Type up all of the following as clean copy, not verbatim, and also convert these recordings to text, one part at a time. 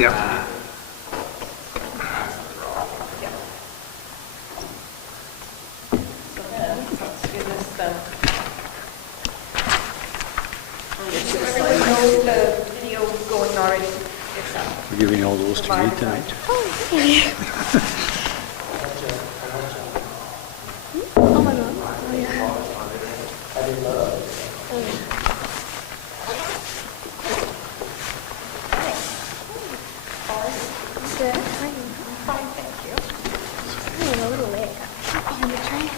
Yeah. Everybody knows the video going already. We're giving all those to me tonight. Oh my god. Oh yeah. Good. Fine, thank you. I'm a little late. On the train.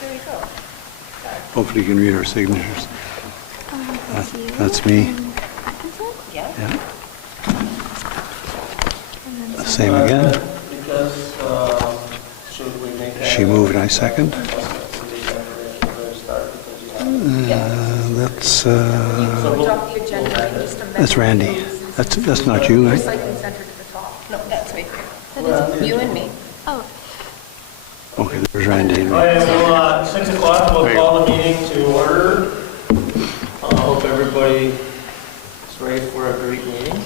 There you go. Hopefully you can read our signatures. That's me. Yeah. Yeah. Same again. Because, should we make that? She moved and I second. That's Drop the agenda and just amend. that's Randy. That's not you, right? Recycling center to the top. No, that's right there. You and me. Oh. Okay, there's Randy. All right, well, 6 o'clock, we'll call the meeting to order. I hope everybody is ready for a great meeting.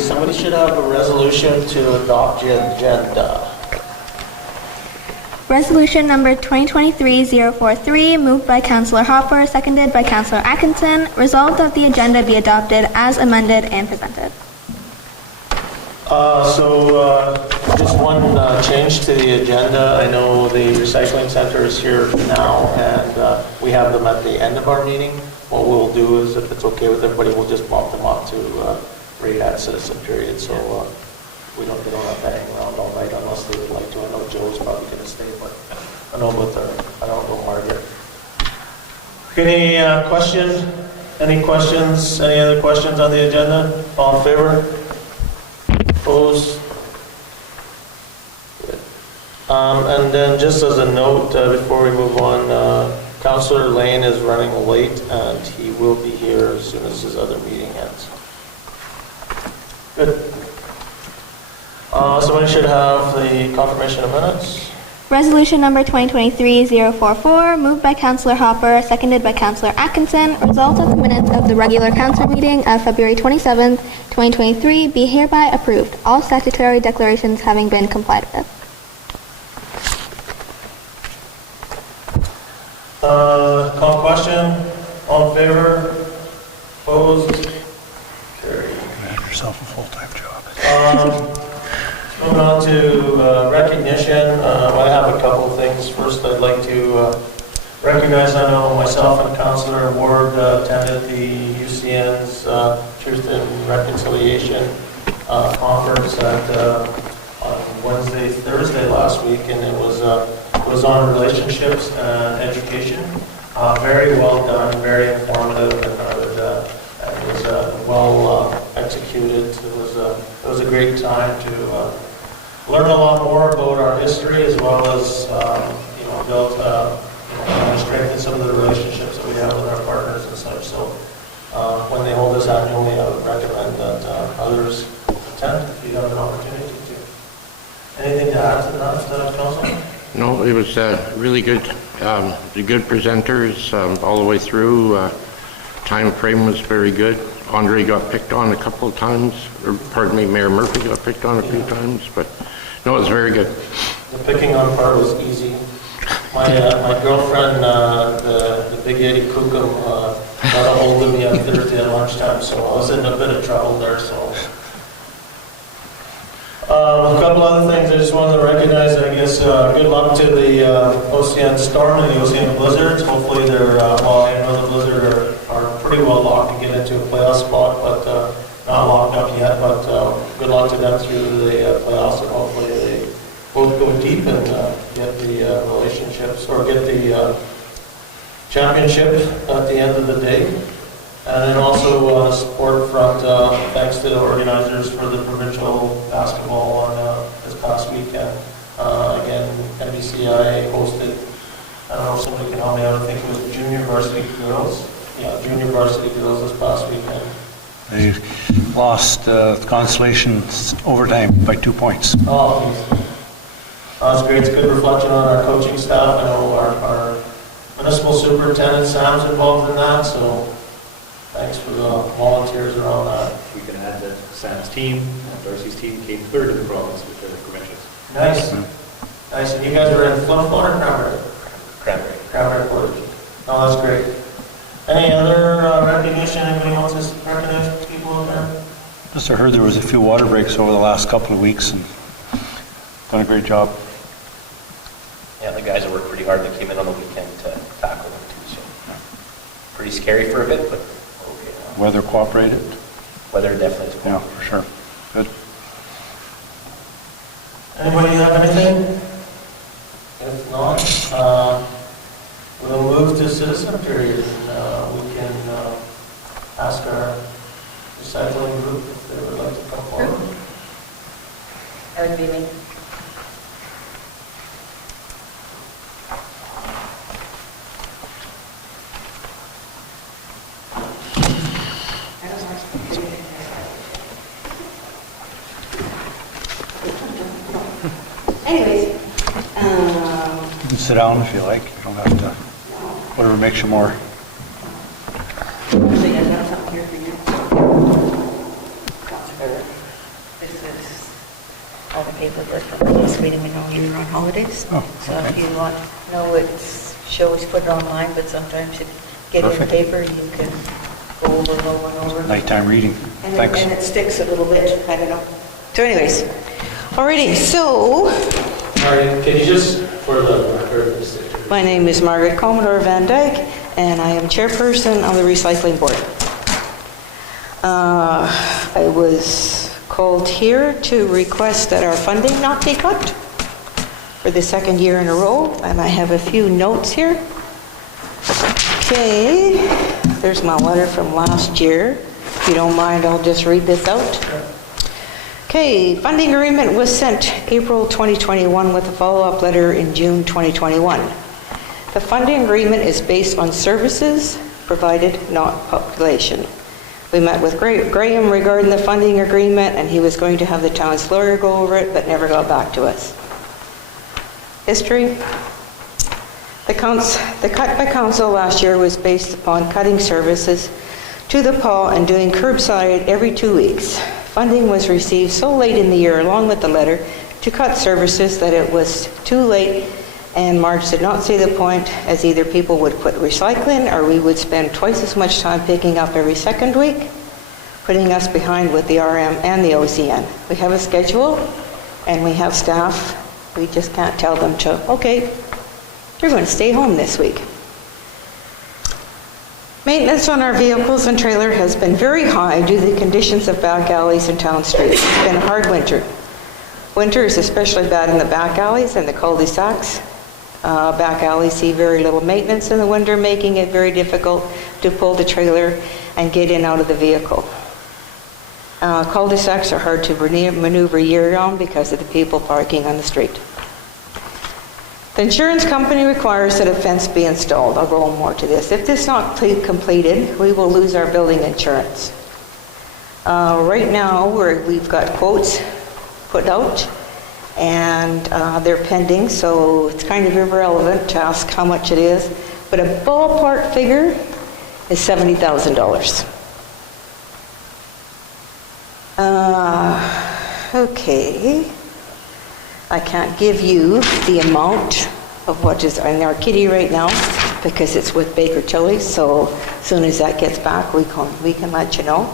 Somebody should have a resolution to adopt the agenda. Resolution number 2023-043, moved by Councillor Hopper, seconded by Councillor Atkinson. Resolved that the agenda be adopted as amended and presented. Just one change to the agenda. I know the recycling center is here now, and we have them at the end of our meeting. What we'll do is, if it's okay with everybody, we'll just bump them up to right at citizen period, so we don't have to hang around all night unless they would like to. I know Joe's probably going to stay, but I don't know Margaret. Any questions? Any other questions on the agenda? All in favor? Opposed? Good. And then just as a note, before we move on, Councillor Lane is running late and he will be here as soon as his other meeting ends. Good. Somebody should have the confirmation of minutes. Resolution number 2023-044, moved by Councillor Hopper, seconded by Councillor Atkinson. Resolved that the minutes of the regular council meeting of February 27th, 2023 be hereby approved, all statutory declarations having been complied with. Call question. All in favor? Opposed? Carried. Have yourself a full-time job. Moving on to recognition, I have a couple of things. First, I'd like to recognize, I know myself and Councillor Ward attended the UCN's Truth and Reconciliation conference on Thursday last week, and it was on relationships and education. Very well done, very informative, and it was well executed. It was a great time to learn a lot more about our history, as well as build and strengthen some of the relationships that we have with our partners and such. So when they hold this annually, I would recommend that others attend if you have an opportunity to. Anything to add to that, Council? No, it was really good. The good presenters all the way through. Time frame was very good. Andre got picked on a couple of times, or pardon me, Mayor Murphy got picked on a few times, but no, it was very good. The picking on part was easy. My girlfriend, the Big Eddie Cookham, got a hold of me on Thursday at lunchtime, so I was in a bit of trouble there. So a couple other things I just wanted to recognize. I guess good luck to the Ocean Storm and the Ocean Blizzards. Hopefully they're I know the Blizzard are pretty well locked to get into a playoff spot, but not locked up yet. But good luck to them through the playoffs, and hopefully they both go deep and get the relationships or get the championship at the end of the day. And then also support front, thanks to the organizers for the provincial basketball on this past weekend. Again, MVCI hosted, I don't know if somebody can help me out, I think it was junior varsity girls. Yeah, junior varsity girls this past weekend. They lost Constellation overtime by 2 points. Oh, that's great. It's a good reflection on our coaching staff. I know our municipal superintendent Sam's involved in that, so thanks for the volunteers around that. We can add that Sam's team, Darcy's team came third in the province with their provincials. Nice. Nice. And you guys were in Flin-Flon or Cranberry? Cranberry. Cranberry Portage. Oh, that's great. Any other recognition? Anybody wants to recognize people out there? Just I heard there was a few water breaks over the last couple of weeks and done a great job. Yeah, the guys that worked pretty hard, they came in on the weekend to tackle them too, so pretty scary for a bit, but okay. Weather cooperated? Weather definitely is Yeah, cool. for sure. Good. Anybody have anything? If not, we'll move to citizen period, and we can ask our recycling group if they would like to come forward. That would be me. Anyways, You can sit down if you like. You don't have to, whatever makes you more. actually, I got something here for you. Counselor, this is all the paperwork from the last meeting. We know you were on holidays. Oh, So if okay. you want to know, it shows put it online, but sometimes if you get it in Perfect. paper, you can go over and over and over. Nighttime reading. And Thanks. it sticks a little bit, I don't know. So anyways, alrighty, so Can you just, for the record, just say- my name is Margaret Commodore Van Dyke, and I am chairperson of the recycling board. I was called here to request that our funding not be cut for the second year in a row, and I have a few notes here. Okay, there's my letter from last year. If you don't mind, I'll just read this out. Okay, funding agreement was sent April 2021 with a follow-up letter in June 2021. The funding agreement is based on services provided, not population. We met with Graham regarding the funding agreement, and he was going to have the town's lawyer go over it, but never got back to us. History. The cut by council last year was based upon cutting services to the paw and doing curbside every 2 weeks. Funding was received so late in the year, along with the letter, to cut services that it was too late, and Marge did not see the point, as either people would quit recycling or we would spend twice as much time picking up every second week, putting us behind with the RM and the OCN. We have a schedule and we have staff. We just can't tell them to, okay, you're going to stay home this week. Maintenance on our vehicles and trailer has been very high due to the conditions of back alleys and town streets. It's been a hard winter. Winter is especially bad in the back alleys and the cul-de-sacs. Back alleys see very little maintenance in the winter, making it very difficult to pull the trailer and get in and out of the vehicle. Cul-de-sacs are hard to maneuver year-round because of the people parking on the street. The insurance company requires that a fence be installed. I'll go more to this. If this is not completed, we will lose our building insurance. Right now, we've got quotes put out, and they're pending, so it's kind of irrelevant to ask how much it is. But a ballpark figure is $70,000. Okay. I can't give you the amount of what is in our kitty right now because it's with Baker Tilly, so as soon as that gets back, we can let you know.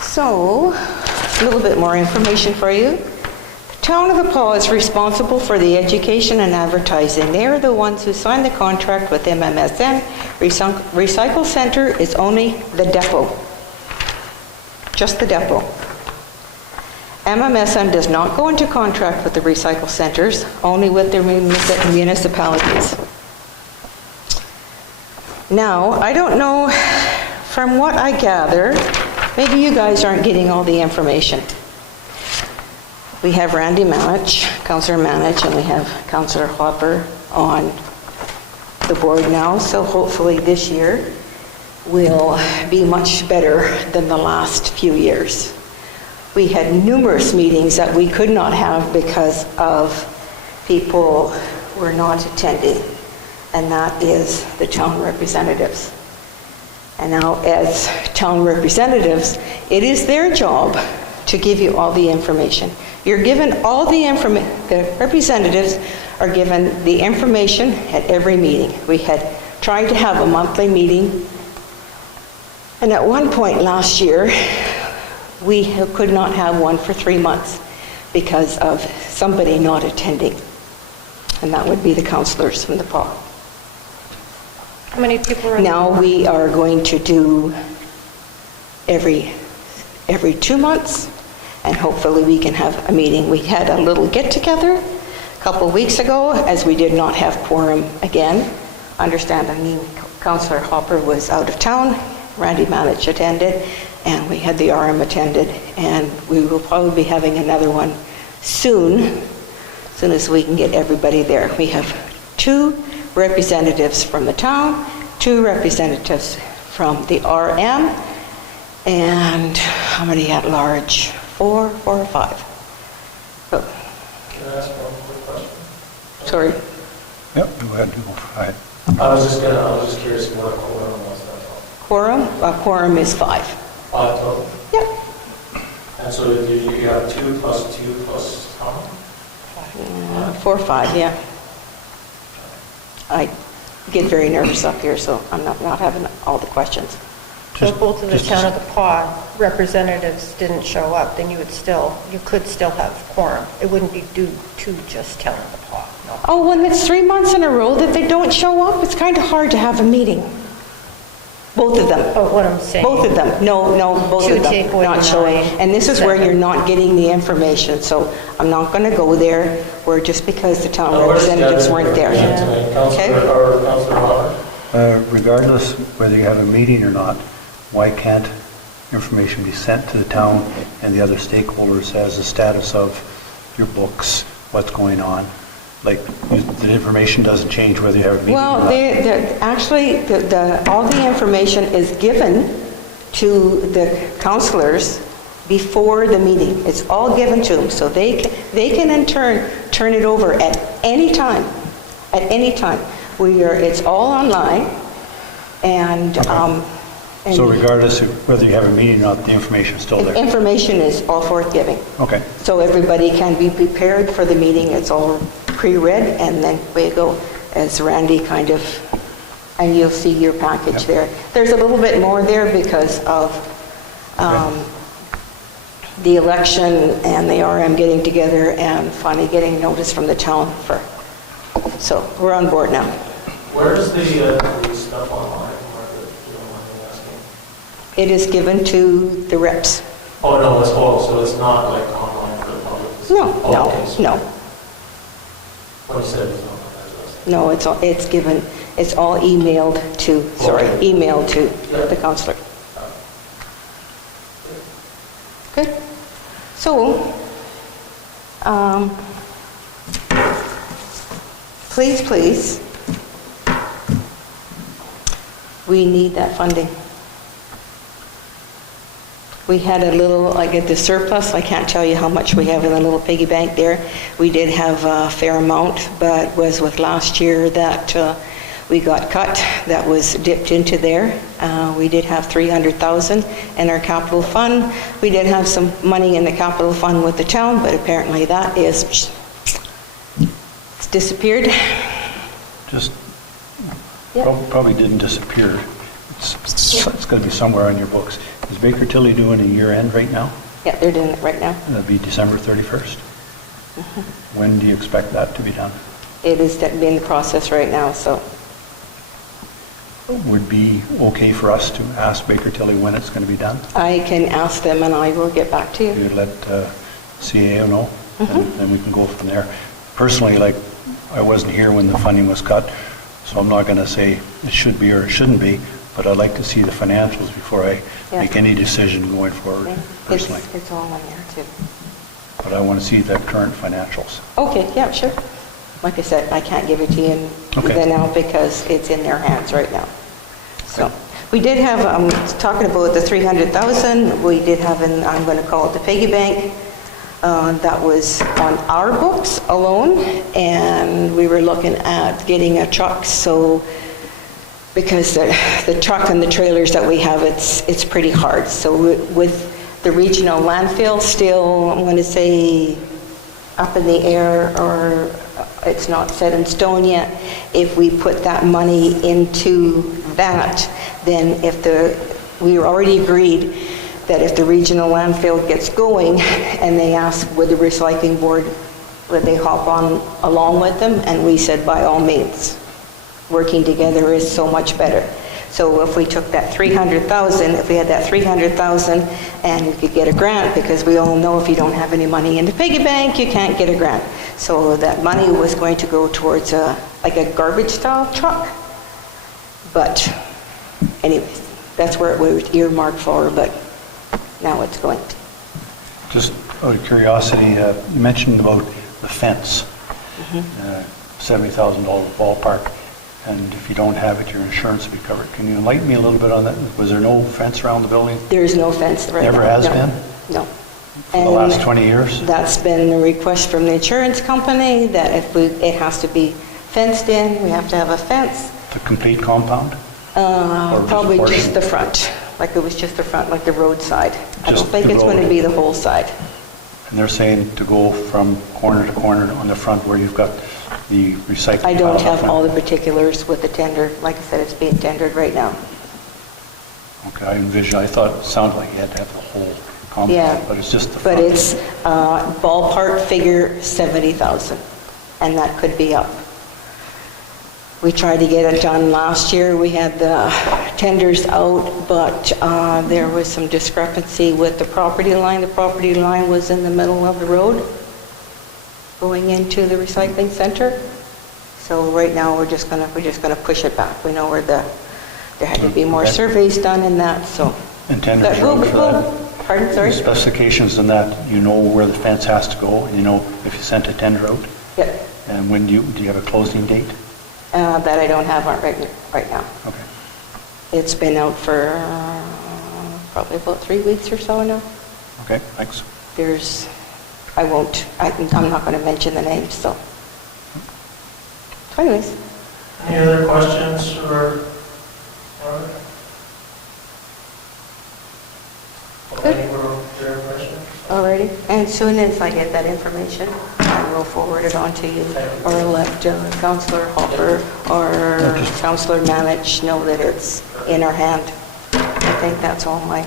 So, a little bit more information for you. The Town of the Paw is responsible for the education and advertising. They are the ones who signed the contract with MMSN. Recycle Center is only the depot. Just the depot. MMSN does not go into contract with the recycle centers, only with their municipalities. Now, I don't know, from what I gather, maybe you guys aren't getting all the information. We have Randy Manich Councillor Manich and we have Councillor Hopper on the board now, so hopefully this year will be much better than the last few years. We had numerous meetings that we could not have because of people were not attending, and that is the town representatives. And now as town representatives, it is their job to give you all the information. You're given all the information, the representatives are given the information at every meeting. We had tried to have a monthly meeting, and at one point last year, we could not have one for 3 months because of somebody not attending, and that would be the councillors from the PAW. How many people are? Now we are going to do every 2 months, and hopefully we can have a meeting. We had a little get-together a couple of weeks ago, as we did not have quorum again. Councillor Hopper was out of town, Randy Manich attended, and we had the RM attended, and we will probably be having another one soon, as soon as we can get everybody there. We have 2 representatives from the town, 2 representatives from the RM, and how many at large? 4 or 5. So, Can I ask one quick question? sorry. Yep, go ahead, go for it. I was just curious what a quorum was, that's all. Quorum is 5. 5 total? Yep. And so you have 2 plus 2 plus Tom? 4 or 5, yeah. I get very nervous up here, so I'm not having all the questions. So if both of the Just- town of the PAW representatives didn't show up, then you could still have quorum. It wouldn't be due to just town of the PAW. No. Oh, when it's 3 months in a row that they don't show up, it's kind of hard to have a meeting. Both of them. But what I'm saying. Both of them. No, both To of them take away not the showing. 9, And this is where 7. you're not getting the information, so I'm not going to go there, where just because the town representatives weren't there. Okay? Councillor Hopper? Regardless whether you have a meeting or not, why can't information be sent to the town and the other stakeholders as the status of your books, what's going on? Like, the information doesn't change whether you have a meeting or Well, not. actually, all the information is given to the councillors before the meeting. It's all given to them, so they can in turn it over at any time. At any time. It's all online, and So regardless of whether you have a meeting or not, the information is still there? information is all forthgiving. Okay. So everybody can be prepared for the meeting. It's all pre-read, and then we go as Randy kind of, and you'll see your package Yep. there. There's a little bit more there because of the election and the RM getting together and finally getting notice from the town so we're on board now. Where's the stuff online, Margaret, if you don't mind me asking? It is given to the reps. Oh, no, so it's not like online for the public? No, Oh, okay, so no. When you said it's online, that's what I was No, it's all emailed to, Okay. emailed to Yeah. the councillor. Good. So, please, we need that funding. We had a little, like at the surplus, I can't tell you how much we have in the little piggy bank there. We did have a fair amount, but was with last year that we got cut, that was dipped into there. We did have 300,000 in our capital fund. We did have some money in the capital fund with the town, but apparently that is, it's disappeared. Just, Yep. probably didn't disappear. It's going to be somewhere on your books. Is Baker Tilly doing a year end right now? Yeah, they're doing it right now. That'd be December 31st. When do you expect that to be done? It is in the process right now, so. Would be okay for us to ask Baker Tilly when it's going to be done? I can ask them and I will get back to you. You'd let CAO know, and then we can go from there. Personally, like, I wasn't here when the funding was cut, so I'm not going to say it should be or it shouldn't be, but I'd like to see the financials before I Yeah. make any decision going forward, Yeah. personally. It's all on there too. but I want to see the current financials. Okay, yeah, sure. Like I said, I can't give it to you Okay. now because it's in their hands right now. So, we did have, talking about the 300,000, we did have I'm going to call it the piggy bank. That was on our books alone, and we were looking at getting a truck, so, because the truck and the trailers that we have, it's pretty hard. So with the regional landfill still, I'm going to say, up in the air, or it's not set in stone yet, if we put that money into that, then we already agreed that if the regional landfill gets going and they ask would the recycling board, would they hop on along with them? And we said by all means, working together is so much better. So if we took that 300,000, if we had that 300,000 and we could get a grant, because we all know if you don't have any money in the piggy bank, you can't get a grant. So that money was going to go towards like a garbage style truck. But anyways, that's where it was earmarked for, but now it's going to. Just out of curiosity, you mentioned about the fence, $70,000 ballpark, and if you don't have it, your insurance will be covered. Can you enlighten me a little bit on that? Was there no fence around the building There is no fence right now. Never has No. been? No. for the last 20 years? That's been a request from the insurance company that it has to be fenced in, we have to have a fence. The complete compound? Or just Probably portion? just the front, like it was just the front, like the roadside. I Just don't think the it's going to road. be the whole side. And they're saying to go from corner to corner on the front where you've got the recycling. I don't pile up have all the front. particulars with the tender. Like I said, it's being tendered right now. Okay, I thought it sounded like you had to have the whole Yeah. compound, but it's just the But front. it's ballpark figure 70,000, and that could be up. We tried to get it done last year. We had the tenders out, but there was some discrepancy with the property line. The property line was in the middle of the road going into the recycling center. So right now, we're just gonna push it back. We know where there had to be more Okay. surveys done in that, so. And tenders But are out for that? Pardon, sorry? Specifications in that, you know where the fence has to go, and you know if you sent a tender out? Yeah, And when do you have a closing date? that I don't have right now. Okay. It's been out for probably about 3 weeks or so now. Okay, thanks. I'm not going to mention the names, so. So anyways, Any other questions or? Any more questions? alrighty. And as soon as I get that information, I will forward it on to you, or let Councillor Hopper or Councillor Manich know that it's in our hand. I think that's all my.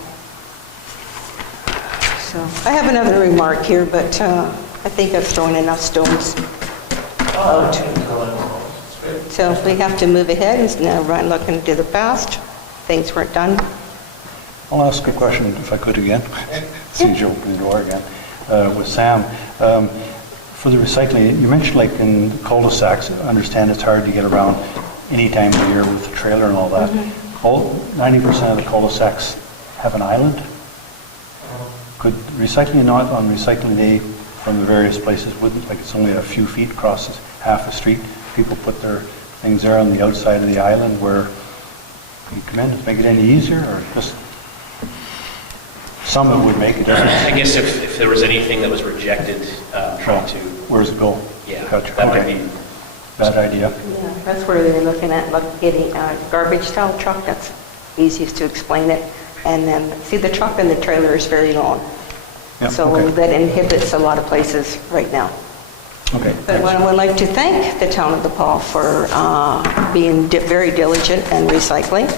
So, I have another remark here, but I think I've thrown enough stones out. So if we have to move ahead instead of run looking to the past, things weren't done. I'll ask a question if I could again, since you opened the door again, with Sam. For the recycling, you mentioned like in cul-de-sacs, I understand it's hard to get around any time of year with the trailer and all that. 90% of the cul-de-sacs have an island. Could recycling not on recycling day from the various places, wouldn't, like it's only a few feet across half the street, people put their things there on the outside of the island where you come in, make it any easier, or just some that would make a difference? I guess if there was anything that was rejected, trying to, Where's it go? yeah, Gotcha. that might Okay. be, Bad idea. Yeah, that's where they're looking at, getting a garbage style truck, that's easiest to explain it. And then, see, the truck and the trailer is very long. Yeah, So okay. that inhibits a lot of places right now. Okay, But thanks. I would like to thank the town of DePaul for being very diligent and recycling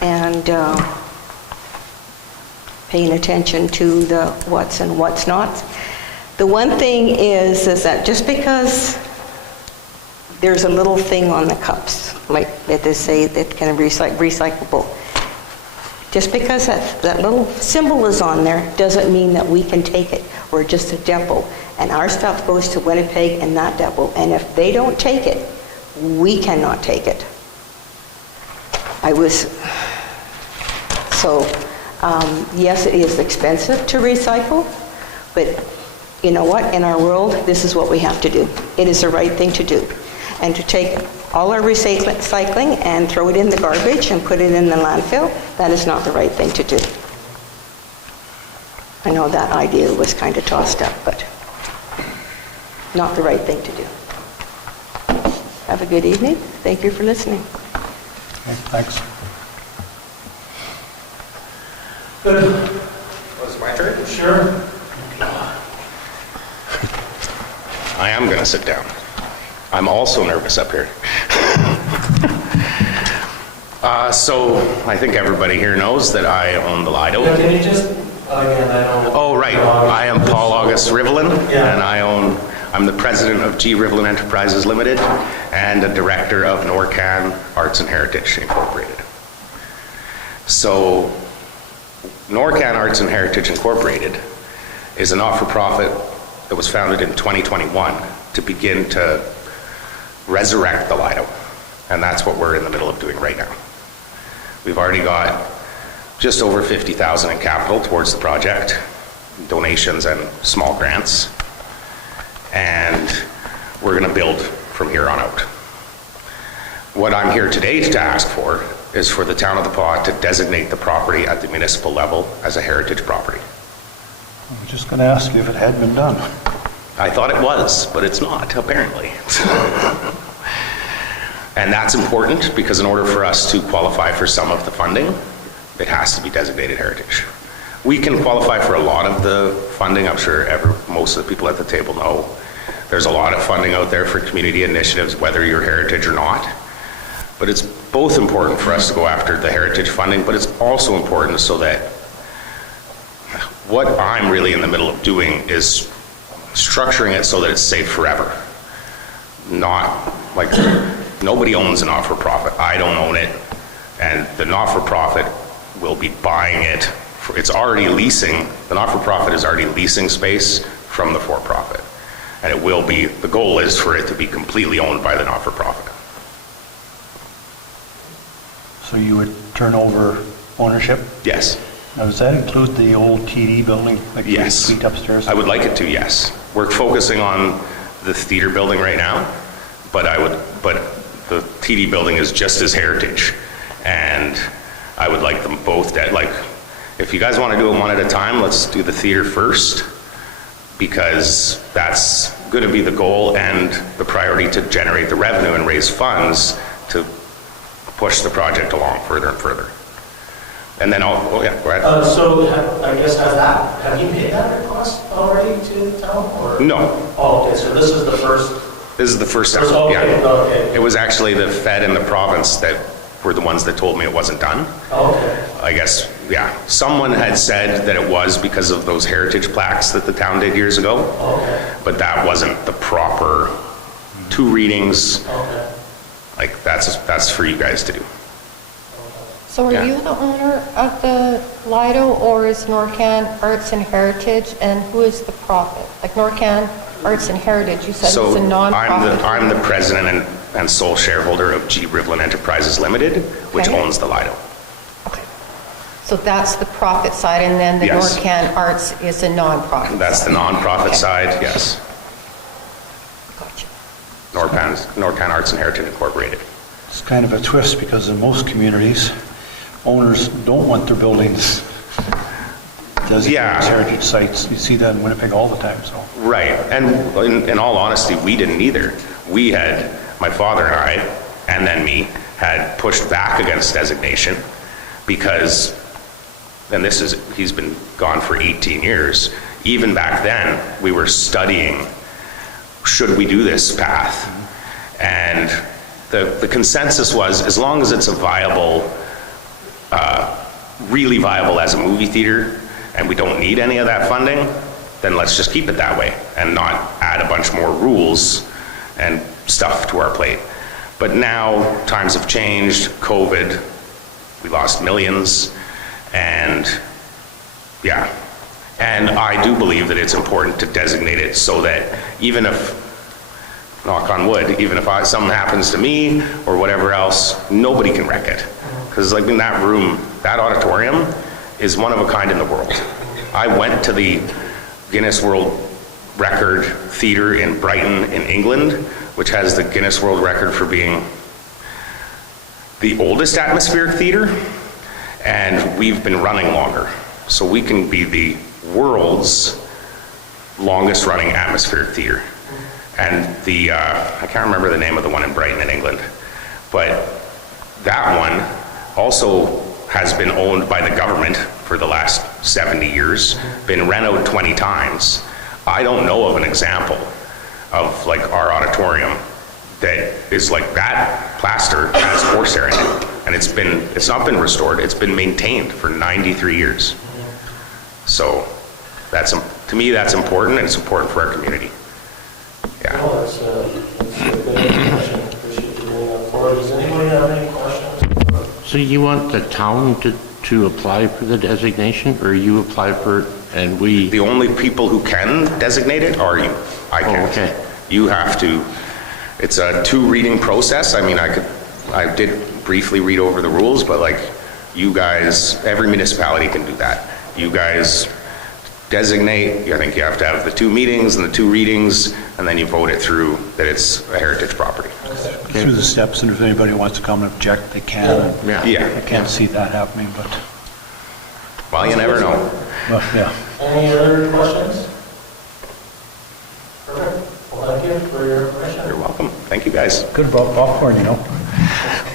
and paying attention to the what's and what's not. The one thing is that just because there's a little thing on the cups, like that they say that can be recyclable, just because that little symbol is on there doesn't mean that we can take it. We're just a depot, and our stuff goes to Winnipeg and that depot, and if they don't take it, we cannot take it. Yes, it is expensive to recycle, but you know what, in our world, this is what we have to do. It is the right thing to do. And to take all our recycling and throw it in the garbage and put it in the landfill, that is not the right thing to do. I know that idea was kind of tossed up, but not the right thing to do. Have a good evening. Thank you for listening. Okay, thanks. Good. Was it my turn? Sure. I am going to sit down. I'm also nervous up here. So I think everybody here knows that I own the Lido. Yeah, can you just, again, I don't... Oh, right. I am Paul August Rivelin, Yeah. and I'm the president of G. Rivelin Enterprises Limited and a director of NORCAN Arts and Heritage Incorporated. So NORCAN Arts and Heritage Incorporated is a not-for-profit that was founded in 2021 to begin to resurrect the Lido, and that's what we're in the middle of doing right now. We've already got just over $50,000 in capital towards the project, donations and small grants, and we're going to build from here on out. What I'm here today to ask for is for the town of The Paw to designate the property at the municipal level as a heritage property. I'm just going to ask you if it had been done. I thought it was, but it's not, apparently. And that's important because in order for us to qualify for some of the funding, it has to be designated heritage. We can qualify for a lot of the funding. I'm sure most of the people at the table know. There's a lot of funding out there for community initiatives, whether you're heritage or not. But it's both important for us to go after the heritage funding, but it's also important so that what I'm really in the middle of doing is structuring it so that it's safe forever. Not like nobody owns a not-for-profit. I don't own it, and the not-for-profit will be buying it. It's already leasing. The not-for-profit is already leasing space from the for-profit, and it will be. The goal is for it to be completely owned by the not-for-profit. So you would turn over ownership? Yes. Now, does that include the old TD building? Like the Yes. suite upstairs? I would like it to, yes. We're focusing on the theater building right now, but the TD building is just as heritage. And I would like them both if you guys want to do them one at a time, let's do the theater first, because that's going to be the goal and the priority to generate the revenue and raise funds to push the project along further and further. And then go ahead. So I guess have you made that request already to the town? Or? No. Oh, okay, so this is the first. This is the first step. Okay, Yeah. okay. It was actually the Fed and the province that were the ones that told me it wasn't done. Okay. I guess, yeah. Someone had said that it was because of those heritage plaques that the town did years ago. Okay. But that wasn't the proper 2 readings. Okay. Like, that's for you guys to do. So are Yeah. you the owner of the Lido, or is NORCAN Arts and Heritage, and who is the profit? Like NORCAN Arts and Heritage, you said it's So a non-profit. I'm the president and sole shareholder of G. Rivelin Enterprises Limited, which Okay. owns the Lido. Okay. So that's the profit side, and then the Yes. NORCAN Arts is a non-profit. That's the nonprofit Okay. side, yes. Gotcha. NORCAN Arts and Heritage Incorporated. It's kind of a twist because in most communities, owners don't want their buildings designated Yeah. as heritage sites. You see that in Winnipeg all the time, so. Right, and in all honesty, we didn't either. We had, my father and I, and then me, had pushed back against designation because, and he's been gone for 18 years, even back then, we were studying, should we do this path? And the consensus was, as long as it's a viable, really viable as a movie theater, and we don't need any of that funding, then let's just keep it that way and not add a bunch more rules and stuff to our plate. But now times have changed, COVID, we lost millions, and yeah. And I do believe that it's important to designate it so that even if, knock on wood, even if something happens to me or whatever else, nobody can wreck it. Because like in that room, that auditorium is one of a kind in the world. I went to the Guinness World record theater in Brighton in England, which has the Guinness World Record for being the oldest atmospheric theater, and we've been running longer. So we can be the world's longest running atmospheric theater. And the, I can't remember the name of the one in Brighton in England, but that one also has been owned by the government for the last 70 years, been rent out 20 times. I don't know of an example of like our auditorium that is like that plaster has horsehair in it. And it's not been restored, it's been maintained for 93 years. So that's, to me, that's important, and it's important for our community. Yeah. No, that's a good information. Appreciate you bringing that forward. Does anybody have any questions? So you want the town to apply for the designation, or you apply for it and we? The only people who can designate it are you. I can't. Oh, okay. You have to, it's a 2-reading process. I mean, I did briefly read over the rules, but like you guys, every municipality can do that. You guys designate, I think you have to have the 2 meetings and the 2 readings, and then you vote it through that it's a heritage property. Through the steps, and if anybody wants to come and object, they can. Yeah. I can't see that happening, but, Well, you never know. yeah. Any other questions? Perfect. Well, thank you for your information. You're welcome. Thank you, guys. Good about popcorn, you know?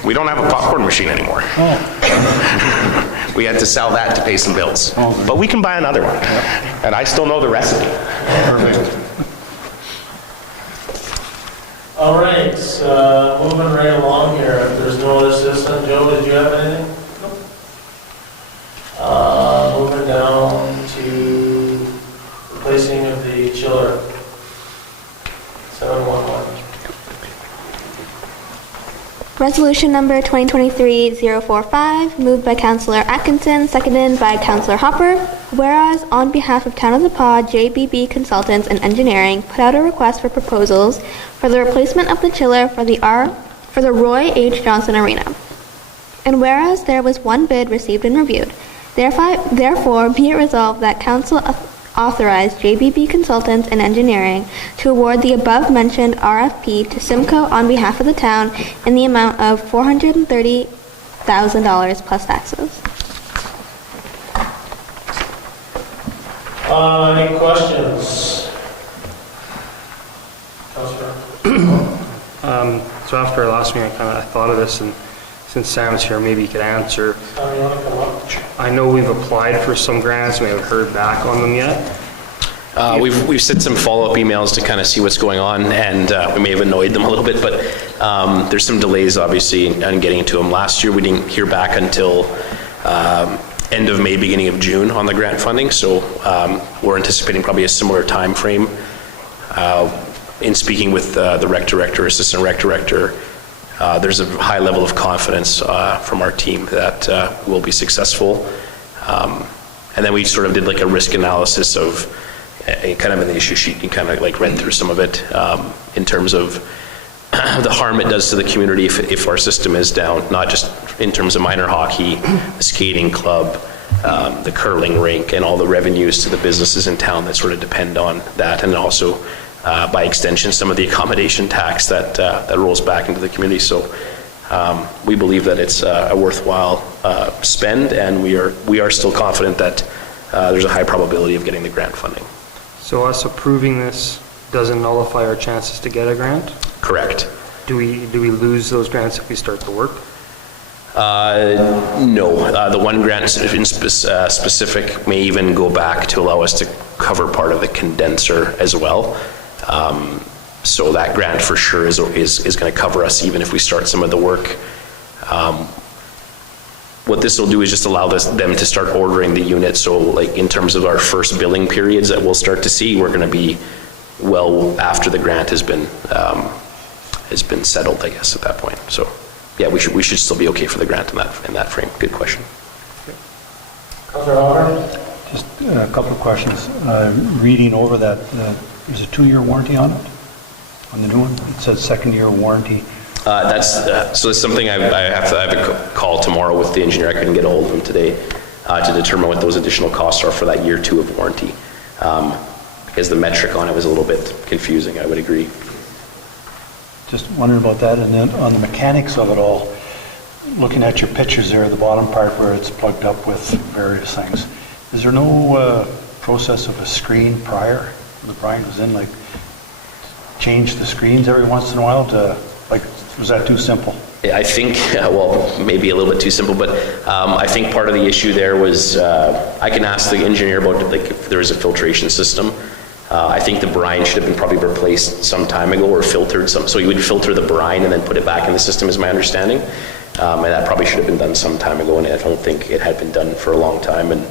We don't have a popcorn machine anymore. Oh, We had to sell that to pay some bills. Oh, good. But we can buy another one. And I still know the recipe. perfect. All right, moving right along here. If there's no other citizen, Joe, did you have anything? Moving down to replacing of the chiller. 711. Resolution number 2023-045, moved by Councillor Atkinson, seconded by Councillor Hopper. Whereas, on behalf of Town of the Paw, JBB Consultants and Engineering put out a request for proposals for the replacement of the chiller for the Roy H. Johnson Arena. And whereas there was one bid received and reviewed, therefore be it resolved that Council authorize JBB Consultants and Engineering to award the above-mentioned RFP to Simcoe on behalf of the town in the amount of $430,000 plus taxes. Any questions? Councillor? So after our last meeting, I thought of this, and since Sam's here, maybe he could answer. Tom, you want to come up? I know we've applied for some grants, we haven't heard back on them yet. We've sent some follow-up emails to kind of see what's going on, and we may have annoyed them a little bit, but there's some delays, obviously, in getting to them. Last year, we didn't hear back until end of May, beginning of June on the grant funding, so we're anticipating probably a similar time frame. In speaking with the rec director, assistant rec director, there's a high level of confidence from our team that we'll be successful. And then we sort of did like a risk analysis of kind of in the issue sheet, and kind of like read through some of it in terms of the harm it does to the community if our system is down, not just in terms of minor hockey, the skating club, the curling rink, and all the revenues to the businesses in town that sort of depend on that, and also by extension, some of the accommodation tax that rolls back into the community. So we believe that it's a worthwhile spend, and we are still confident that there's a high probability of getting the grant funding. So us approving this doesn't nullify our chances to get a grant? Correct. Do we lose those grants if we start the work? No. The one grant in specific may even go back to allow us to cover part of the condenser as well. So that grant for sure is going to cover us even if we start some of the work. What this will do is just allow them to start ordering the unit. So like in terms of our first billing periods that we'll start to see, we're going to be well after the grant has been settled, I guess, at that point. So yeah, we should still be okay for the grant in that frame. Good question. Councillor Hopper? Just a couple of questions. Reading over that, there's a 2-year warranty on it? On the new one? It says second-year warranty. So it's something I have a call tomorrow with the engineer. I couldn't get a hold of him today to determine what those additional costs are for that year 2 of warranty. because the metric on it was a little bit confusing, I would agree. Just wondering about that, and then on the mechanics of it all, looking at your pictures there, the bottom part where it's plugged up with various things, is there no process of a screen prior? The brine goes in, like, change the screens every once in a while to, like, was that too simple? I think, well, maybe a little bit too simple, but I think part of the issue there was, I can ask the engineer about like if there was a filtration system. I think the brine should have been probably replaced some time ago or filtered so you would filter the brine and then put it back in the system is my understanding. And that probably should have been done some time ago, and I don't think it had been done for a long time. And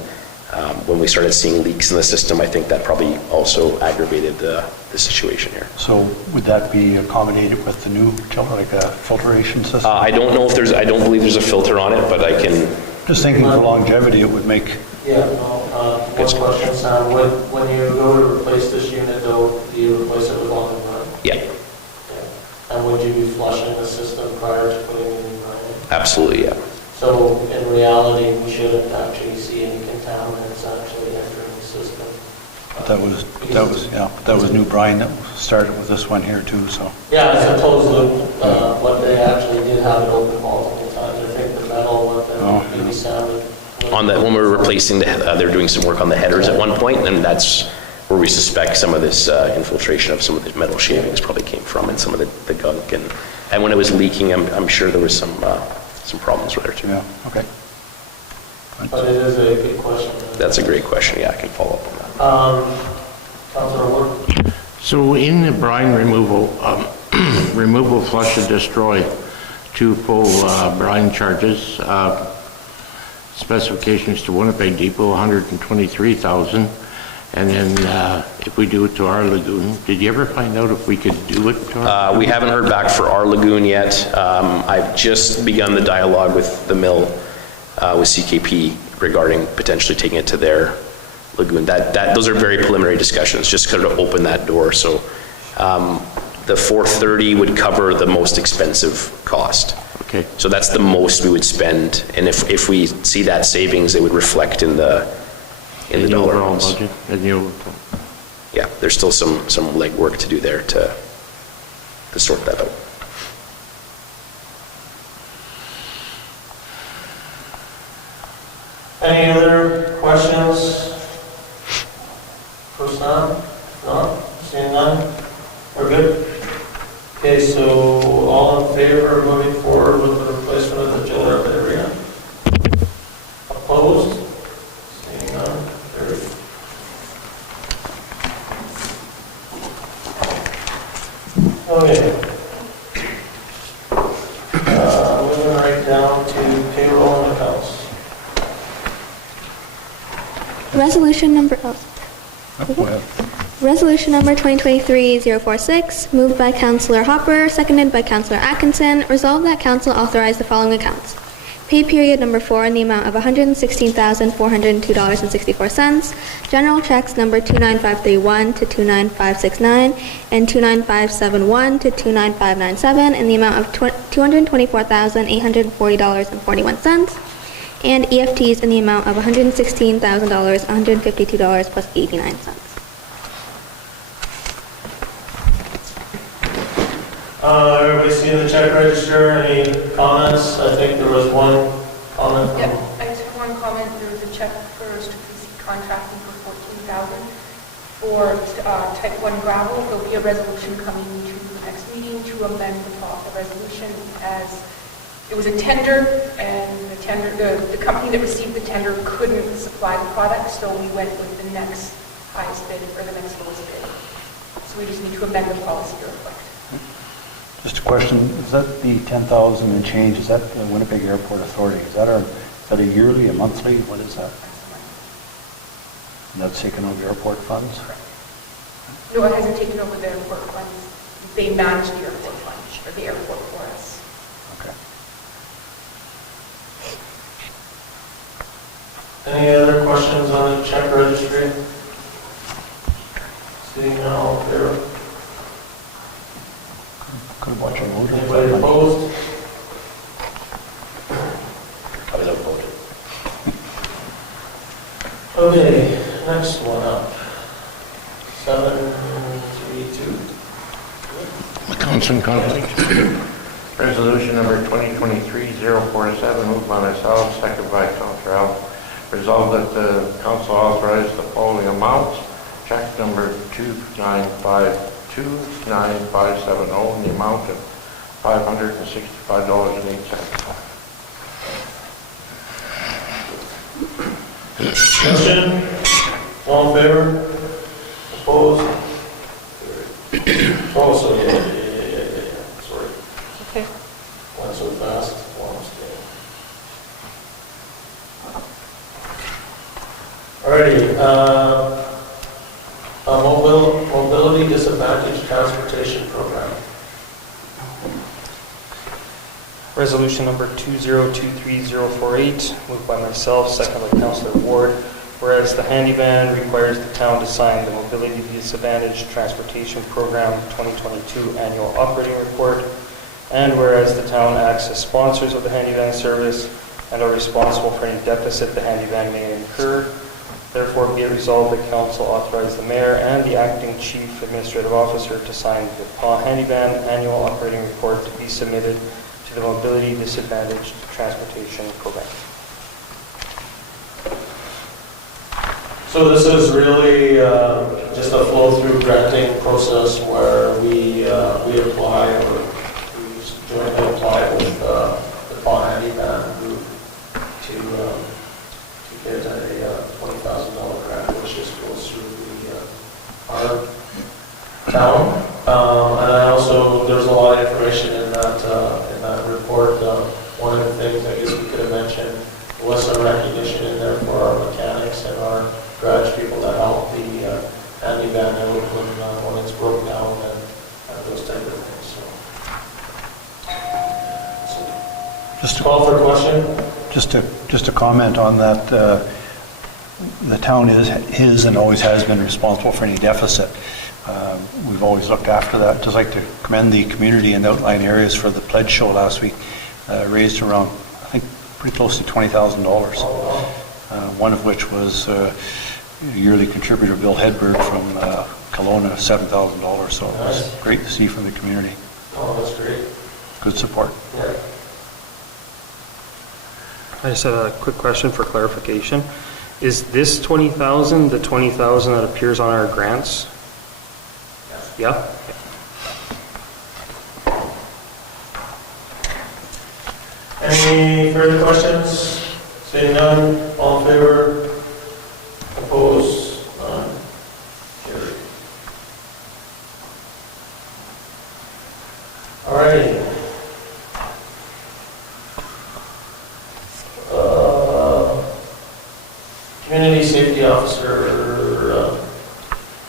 when we started seeing leaks in the system, I think that probably also aggravated the situation here. So would that be accommodated with the new, like a filtration system? I don't know if I don't believe there's a filter on it, but I can. Just thinking for longevity, it would make. Yeah, no, one question, Sam. When you go to replace this unit though, do you replace it with long and run? Yeah. And would you be flushing the system prior to putting it in brine? Absolutely, yeah. So in reality, we shouldn't actually see any contaminants actually entering the system. That was new brine that started with this one here too, so. Yeah, I suppose what they actually did have it open multiple times. I think the metal, what they maybe sounded. On that, when we were replacing they're doing some work on the headers at one point, and that's where we suspect some of this infiltration of some of the metal shavings probably came from, and some of the gunk. And when it was leaking, I'm sure there was some problems there too. Yeah, okay. But it is a good question. That's a great question. Yeah, I can follow up on that. Councilor Ward? So in the brine removal, removal, flush and destroy, two full brine charges, specifications to Winnipeg Depot, 123,000. And then if we do it to our lagoon, did you ever find out if we could do it to our? We haven't heard back for our lagoon yet. I've just begun the dialogue with the mill, with CKP, regarding potentially taking it to their lagoon. Those are very preliminary discussions, just kind of open that door. So the 430 would cover the most expensive cost. Okay. So that's the most we would spend, and if we see that savings, it would reflect in the dollar overall amounts. budget, in the overall. Yeah, there's still some legwork to do there to sort that out. Any other questions for Sam? No? Seeing none? We're good? Okay, so all in favor of moving forward with the replacement of the Gillette area? Opposed? Seeing none? Carried. Okay. Moving right down to payroll and accounts. Resolution number, Go ahead. Resolution number 2023-046, moved by Councillor Hopper, seconded by Councillor Atkinson. Resolved that Council authorize the following accounts. Pay period number 4 in the amount of $116,402.64. General checks number 29531 to 29569 and 29571 to 29597 in the amount of $224,840.41. And EFTs in the amount of $116,000, $152 plus 89 cents. Everybody see the check register? Any comments? I think there was one comment. Yep, I just have one comment. There was a check for Strategic Contracting for $14,000 for type 1 gravel. There'll be a resolution coming to the next meeting to amend the resolution, as it was a tender, and the company that received the tender couldn't supply the product, so we went with the next highest bid or the next lowest bid. So we just need to amend the policy to reflect. Just a question, is that the 10,000 and change, is that the Winnipeg Airport Authority? Is that a yearly, a monthly, what is that? And that's taken over airport funds? No, it hasn't taken over the airport funds. They manage the airport funds, or the airport for us. Okay. Any other questions on the check registry? Seeing none, all in favor? Could have watched your vote. Anybody opposed? I was outvoted. Okay, next one up. 7 Council. Resolution number 2023-047, moved by myself, seconded by Councillor Allen. Resolved that the council authorize the following amounts. Check number 29570 in the amount of $565.08. Discussion? All in favor? Opposed? Oh, so yeah, sorry. Okay. Went so fast. One abstain. Alrighty, mobility disadvantaged transportation program. Resolution number 2023048, moved by myself, second by Councillor Ward. Whereas the handy van requires the town to sign the Mobility Disadvantaged Transportation Program 2022 Annual Operating Report, and whereas the town acts as sponsors of the handy van service and are responsible for any deficit the handy van may incur, therefore be it resolved that council authorize the mayor and the acting chief administrative officer to sign the PAW Handy Van Annual Operating Report to be submitted to the Mobility Disadvantaged Transportation Program. So this is really just a flow-through granting process where we apply, or we jointly apply with the PAW Handy Van group to get a $20,000 grant, which just goes through our town. And I also, there's a lot of information in that report. One of the things I guess we could have mentioned was some recognition in there for our mechanics and our garage people that help the handy van out when it's broke down and those type of things. So Just to call for a question. Just to comment on that, the town is and always has been responsible for any deficit. We've always looked after that. Just like to commend the community in the outlying areas for the pledge show last week. Raised around, I think, pretty close to $20,000. One of which was yearly contributor Bill Hedberg from Kelowna, $7,000. So it was great to see from the community. Oh, that's great. Good support. Yeah. I just had a quick question for clarification. Is this 20,000 the 20,000 that appears on our grants? Yeah? Any further questions? Seeing none, all in favor? Opposed? None? Carried. Alrighty. Community Safety Officer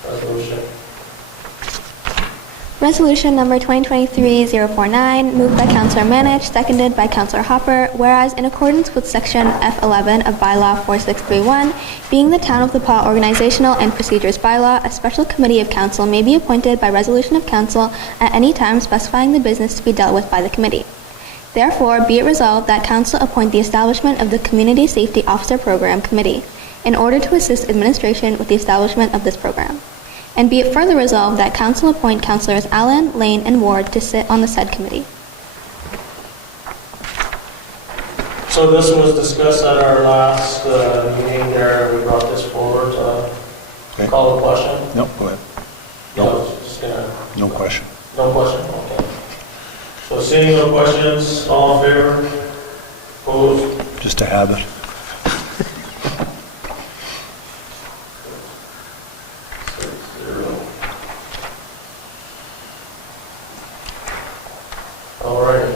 resolution. Resolution number 2023-049, moved by Councillor Manich, seconded by Councillor Hopper, whereas in accordance with Section F11 of Bylaw 4631, being the Town of the Paw Organizational and Procedures Bylaw, a special committee of council may be appointed by resolution of council at any time specifying the business to be dealt with by the committee. Therefore, be it resolved that council appoint the establishment of the Community Safety Officer Program Committee in order to assist administration with the establishment of this program. And be it further resolved that council appoint councillors Allen, Lane, and Ward to sit on the said committee. So this was discussed at our last meeting there. We brought this forward. Okay. Call a question? No, go ahead. No. Just gonna, No question. no question? Okay. So seeing no questions, all in favor? Opposed? Just a habit. Alrighty.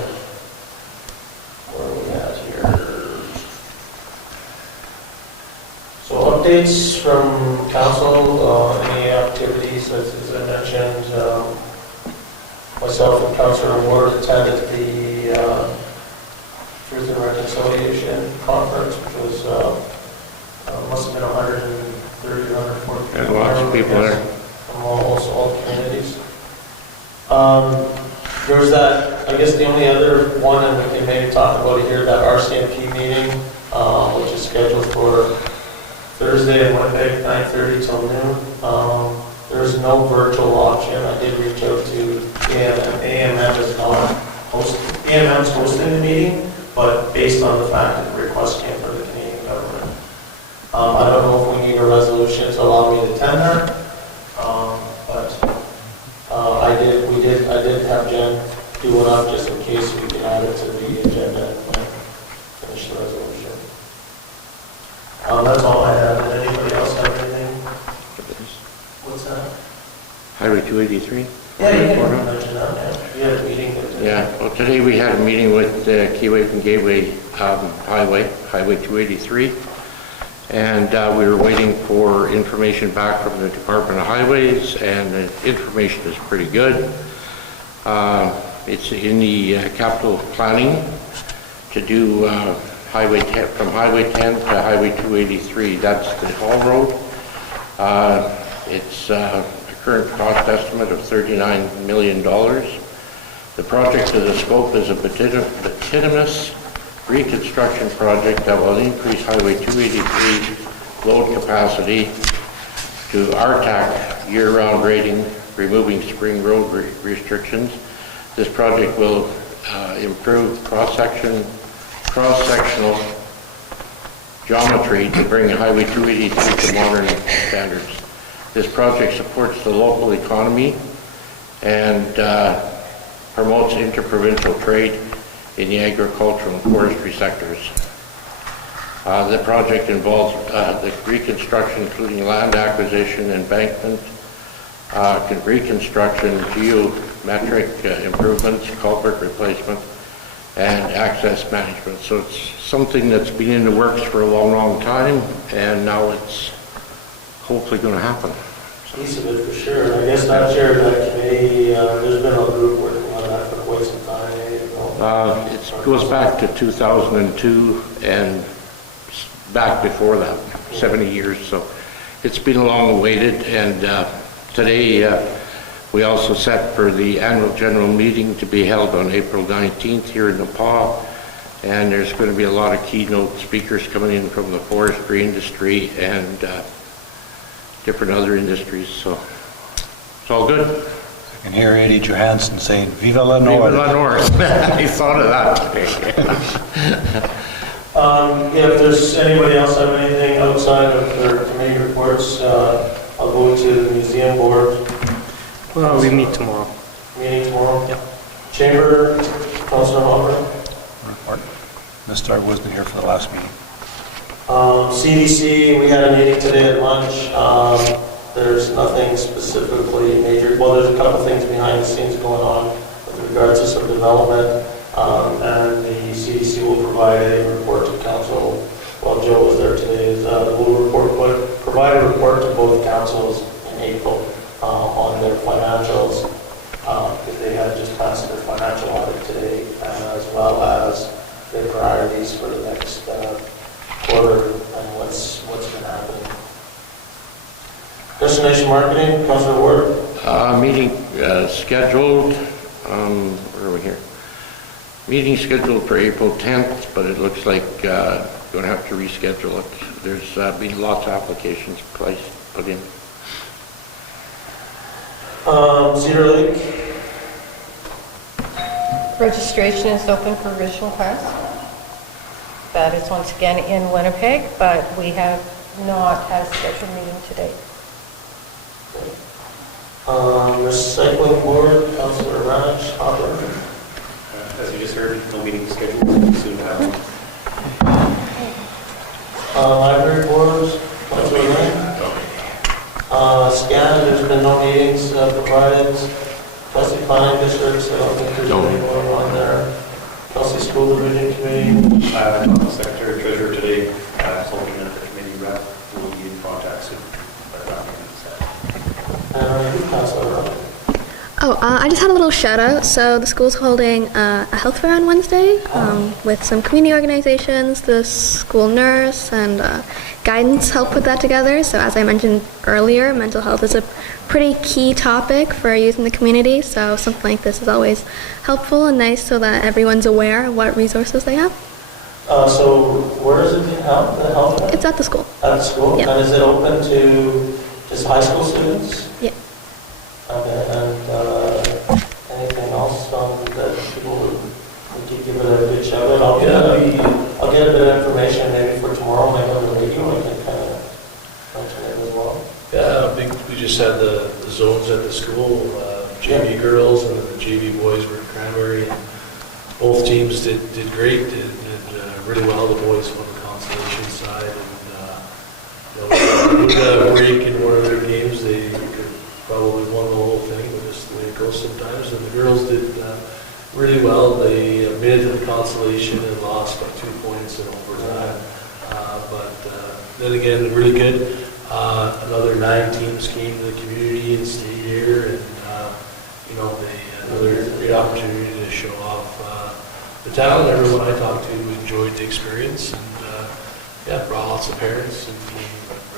Where are we at here? So updates from council, any activities, as I mentioned, myself and Councillor Ward attended the Truth and Reconciliation Conference, which was, must have been 130, 140. There's lots of people there. From almost all communities. There's that, I guess the only other one, and we can maybe talk about it here, that RCMP meeting, which is scheduled for Thursday in Winnipeg, 9:30 till noon. There's no virtual option. I did reach out to AMM is not hosting, AMM is hosting the meeting, but based on the fact that the request came from the Canadian government. I don't know if we need a resolution to allow me to tender, but I did have Jen do one up just in case we can add it to the agenda and finish the resolution. That's all I have. Did anybody else have anything? What's that? Highway 283? Yeah, you can mention that, yeah. We had a meeting with Yeah, well, today we had a meeting with Keyway and Gateway Highway 283, and we were waiting for information back from the Department of Highways, and the information is pretty good. It's in the capital planning to do from Highway 10 to Highway 283. That's the Hall Road. It's a current cost estimate of $39 million. The project to the scope is a bituminous reconstruction project that will increase Highway 283 load capacity to RTAC year-round rating, removing spring road restrictions. This project will improve cross-sectional geometry to bring Highway 283 to modern standards. This project supports the local economy and promotes interprovincial trade in the agricultural and forestry sectors. The project involves the reconstruction, including land acquisition, embankment, reconstruction, geometric improvements, culvert replacement, and access management. So it's something that's been in the works for a long, long time, and now it's hopefully going to happen. piece of it for sure. I guess not chair of that committee, there's been a group working on that for quite some time. It goes back to 2002 and back before that, 70 years. So it's been long awaited, and today we also set for the annual general meeting to be held on April 19th here in Nepal, and there's going to be a lot of keynote speakers coming in from the forestry industry and different other industries, so it's all good. I can hear Eddie Johansson saying, Viva la North. Viva la North. I thought of that today. If there's anybody else have anything outside of their committee reports, I'll go to the museum board. Well, we meet tomorrow. Meeting tomorrow? Yep. Chamber, Councilor Hopper. Report. Mr. I wasn't here for the last meeting. CDC, we had a meeting today at lunch. There's nothing specifically major. Well, there's a couple things behind the scenes going on with regards to some development. And the CDC will provide a report to council. Well, Joe was there today. We'll provide a report to both councils in April on their financials. Because they had just passed their financial audit today, as well as their priorities for the next quarter and what's been happening. Destination marketing, Councilor Ward. Meeting scheduled, where are we here? Meeting scheduled for April 10th, but it looks like going to have to reschedule it. There's been lots of applications put in. Cedar Lake. Registration is open for Visual Quest. That is once again in Winnipeg, but we have not had a scheduled meeting today. Recycling board, Councilor Raj, Hopper. As you just heard, no meeting scheduled, soon to happen. Library boards, Councilor Lane. Scan, there's been no meetings provided. Kelsey Planning Districts, I don't think there's anything going on there. Kelsey School Division Committee. I talked to the Secretary Treasurer today, told me that the committee rep will be in contact soon. Councilor Rowe. I just had a little shout out. So the school's holding a health fair on Wednesday with some community organizations, the school nurse, and guidance help put that together. So as I mentioned earlier, mental health is a pretty key topic for youth in the community. So something like this is always helpful and nice so that everyone's aware of what resources they have. So where is it being held, the health fair? It's at the school. At the school? Yeah. And is it open to just high school students? Yeah. Okay, and keep giving it a good shot. I'll get a bit of information maybe for tomorrow when I go to the radio. I can kind of mention it as well. Yeah, we just had the zones at the school, JV girls and the JV boys were in Cranberry. And both teams did great, did really well. The boys won the consolation side, and with a break in one of their games, they could probably won the whole thing, but just the way it goes sometimes. And the girls did really well. They made it to the consolation and lost by 2 points in overtime. But then again, really good. Another 9 teams came to the community and stayed here, and they had another great opportunity to show off the town. Everyone I talked to enjoyed the experience, and brought lots of parents and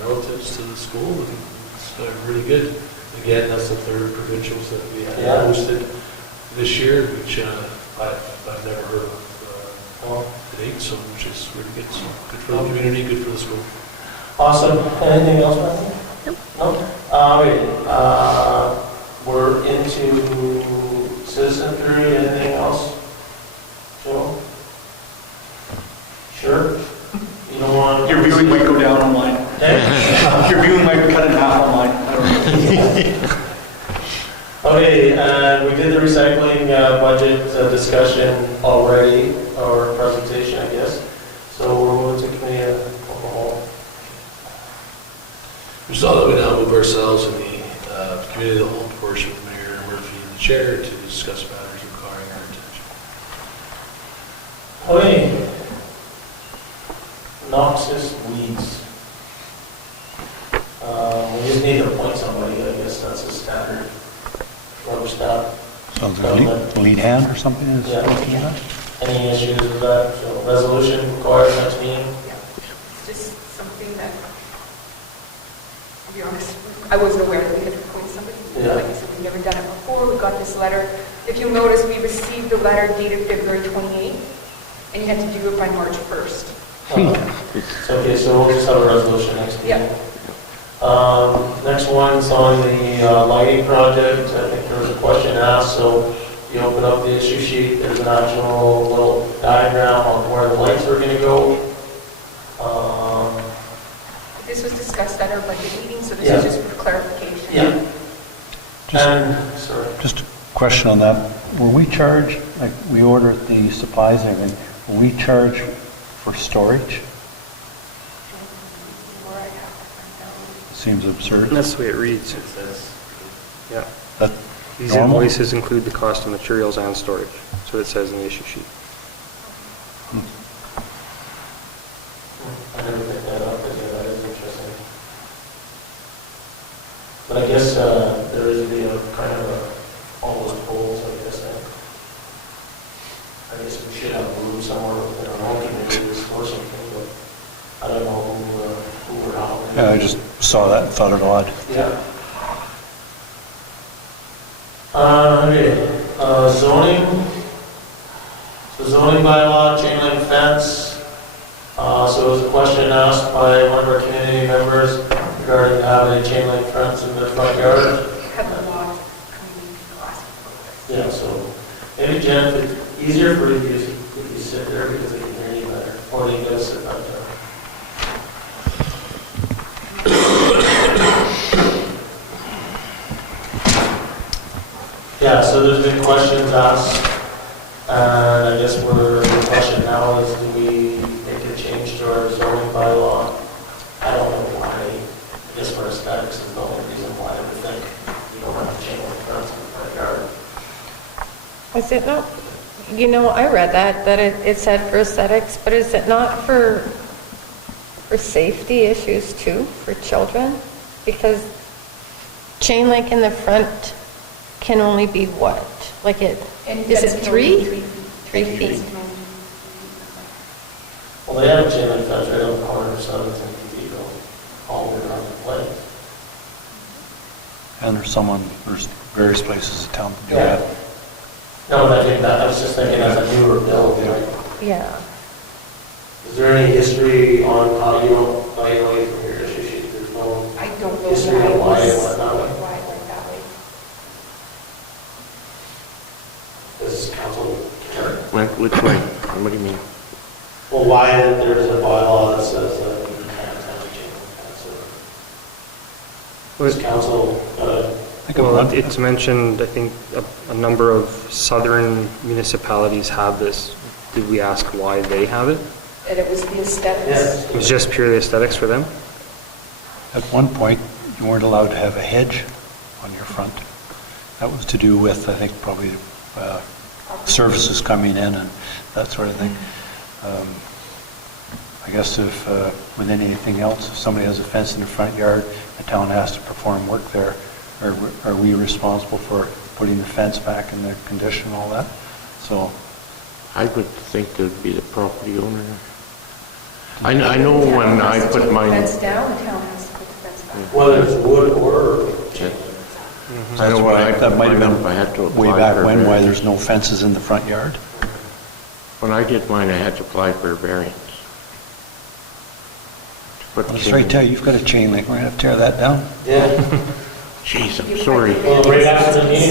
relatives to the school, and it's really good. Again, that's the 3rd provincials that we had hosted this year, which I've never heard of to date, so which is really good. So good for the community, good for the school. Awesome. Anything else, Matthew? Nope. No? We're into citizen period. Anything else? Joe? Sure? You don't want... Your viewing might go down online. Your viewing might cut in half online. I don't know. Okay, and we did the recycling budget discussion already, or presentation, I guess. So we're moving to committee of the whole. We saw that we now move ourselves in the committee of the whole portion with Mayor Murphy and the chair to discuss matters requiring our attention. Okay. Noxious weeds. We just need to appoint somebody, I guess that's a standard rubber stamp. So the lead hand or something is looking at that? Any issues with that? So resolution required next meeting? Yeah, it's just something that, to be honest, I wasn't aware that we had to appoint somebody. Yeah. Like I said, we've never done it before. We got this letter. If you'll notice, we received the letter dated February 28th, and you had to do it by March 1st. Okay, so we'll just have a resolution next meeting. Yeah. Next one's on the lighting project. I think there was a question asked, so you open up the issue sheet, there's an actual little diagram on where the lights are going to go. This was discussed at our budget meeting, so this Yeah. is just for clarification. Yeah. Sorry. Just a question on that. Were we charged, like we ordered the supplies and everything, were we charged for storage? Seems absurd. That's the way it reads. Yeah. That These normal? invoices include the cost of materials and storage. So it says in the issue sheet. I never picked that up, but yeah, that is interesting. But I guess there is a kind of all those poles, I guess. I guess we should have room somewhere within our own community to store something, but I don't know who we're out. Yeah, I just saw that and thought it odd. Yeah. Okay, zoning. So zoning bylaw, chain link fence. So there was a question asked by one of our community members regarding having a chain link fence in their front yard. Have a lot of community class. Yeah, so maybe Jen, if it's easier for you if you sit there because they can hear you better, or you guys sit back there. Yeah, so there's been questions asked, and I guess the question now is, do we make a change to our zoning bylaw? I don't know why. I guess for aesthetics is the only reason why I would think you don't have to change the fence in the front yard. Is it not, I read that it said for aesthetics, but is it not for safety issues too, for children? Because chain link in the front can only be what? Is it 3? 3 feet. Well, they have a chain link fence right on the corner of 7th and Cathedral, all the way around the place. And there's various places in town that do Yeah. that. No, but I was just thinking as a newer build, right? Yeah. Is there any history on how you don't violate from your issue sheet? There's no I don't know history why of why it was- went that way? why it went that way. Does council care? Which way? What do you mean? Well, why there's a bylaw that says that you can't have a chain link fence? This council, Well, it's mentioned, I think, a number of southern municipalities have this. Did we ask why they have it? And it was the aesthetics. yes. It was just purely aesthetics for them? At one point, you weren't allowed to have a hedge on your front. That was to do with, I think, probably services coming in and that sort of thing. I guess if, with anything else, if somebody has a fence in the front yard, the town has to perform work there. Are we responsible for putting the fence back in the condition and all that? So I would think it would be the property owner. I know when I put The mine, fence down, the town has to put the fence back. Whether it's wood or chain link. I know when I that put might have mine been up, I had to way apply back for when, why variance. there's no fences in the front yard. When I did mine, I had to apply for a variance. To put Let's chain right link. there, you've got a chain link, we're gonna have to tear that down. Yeah. Jeez, I'm sorry. Well, right after the meeting.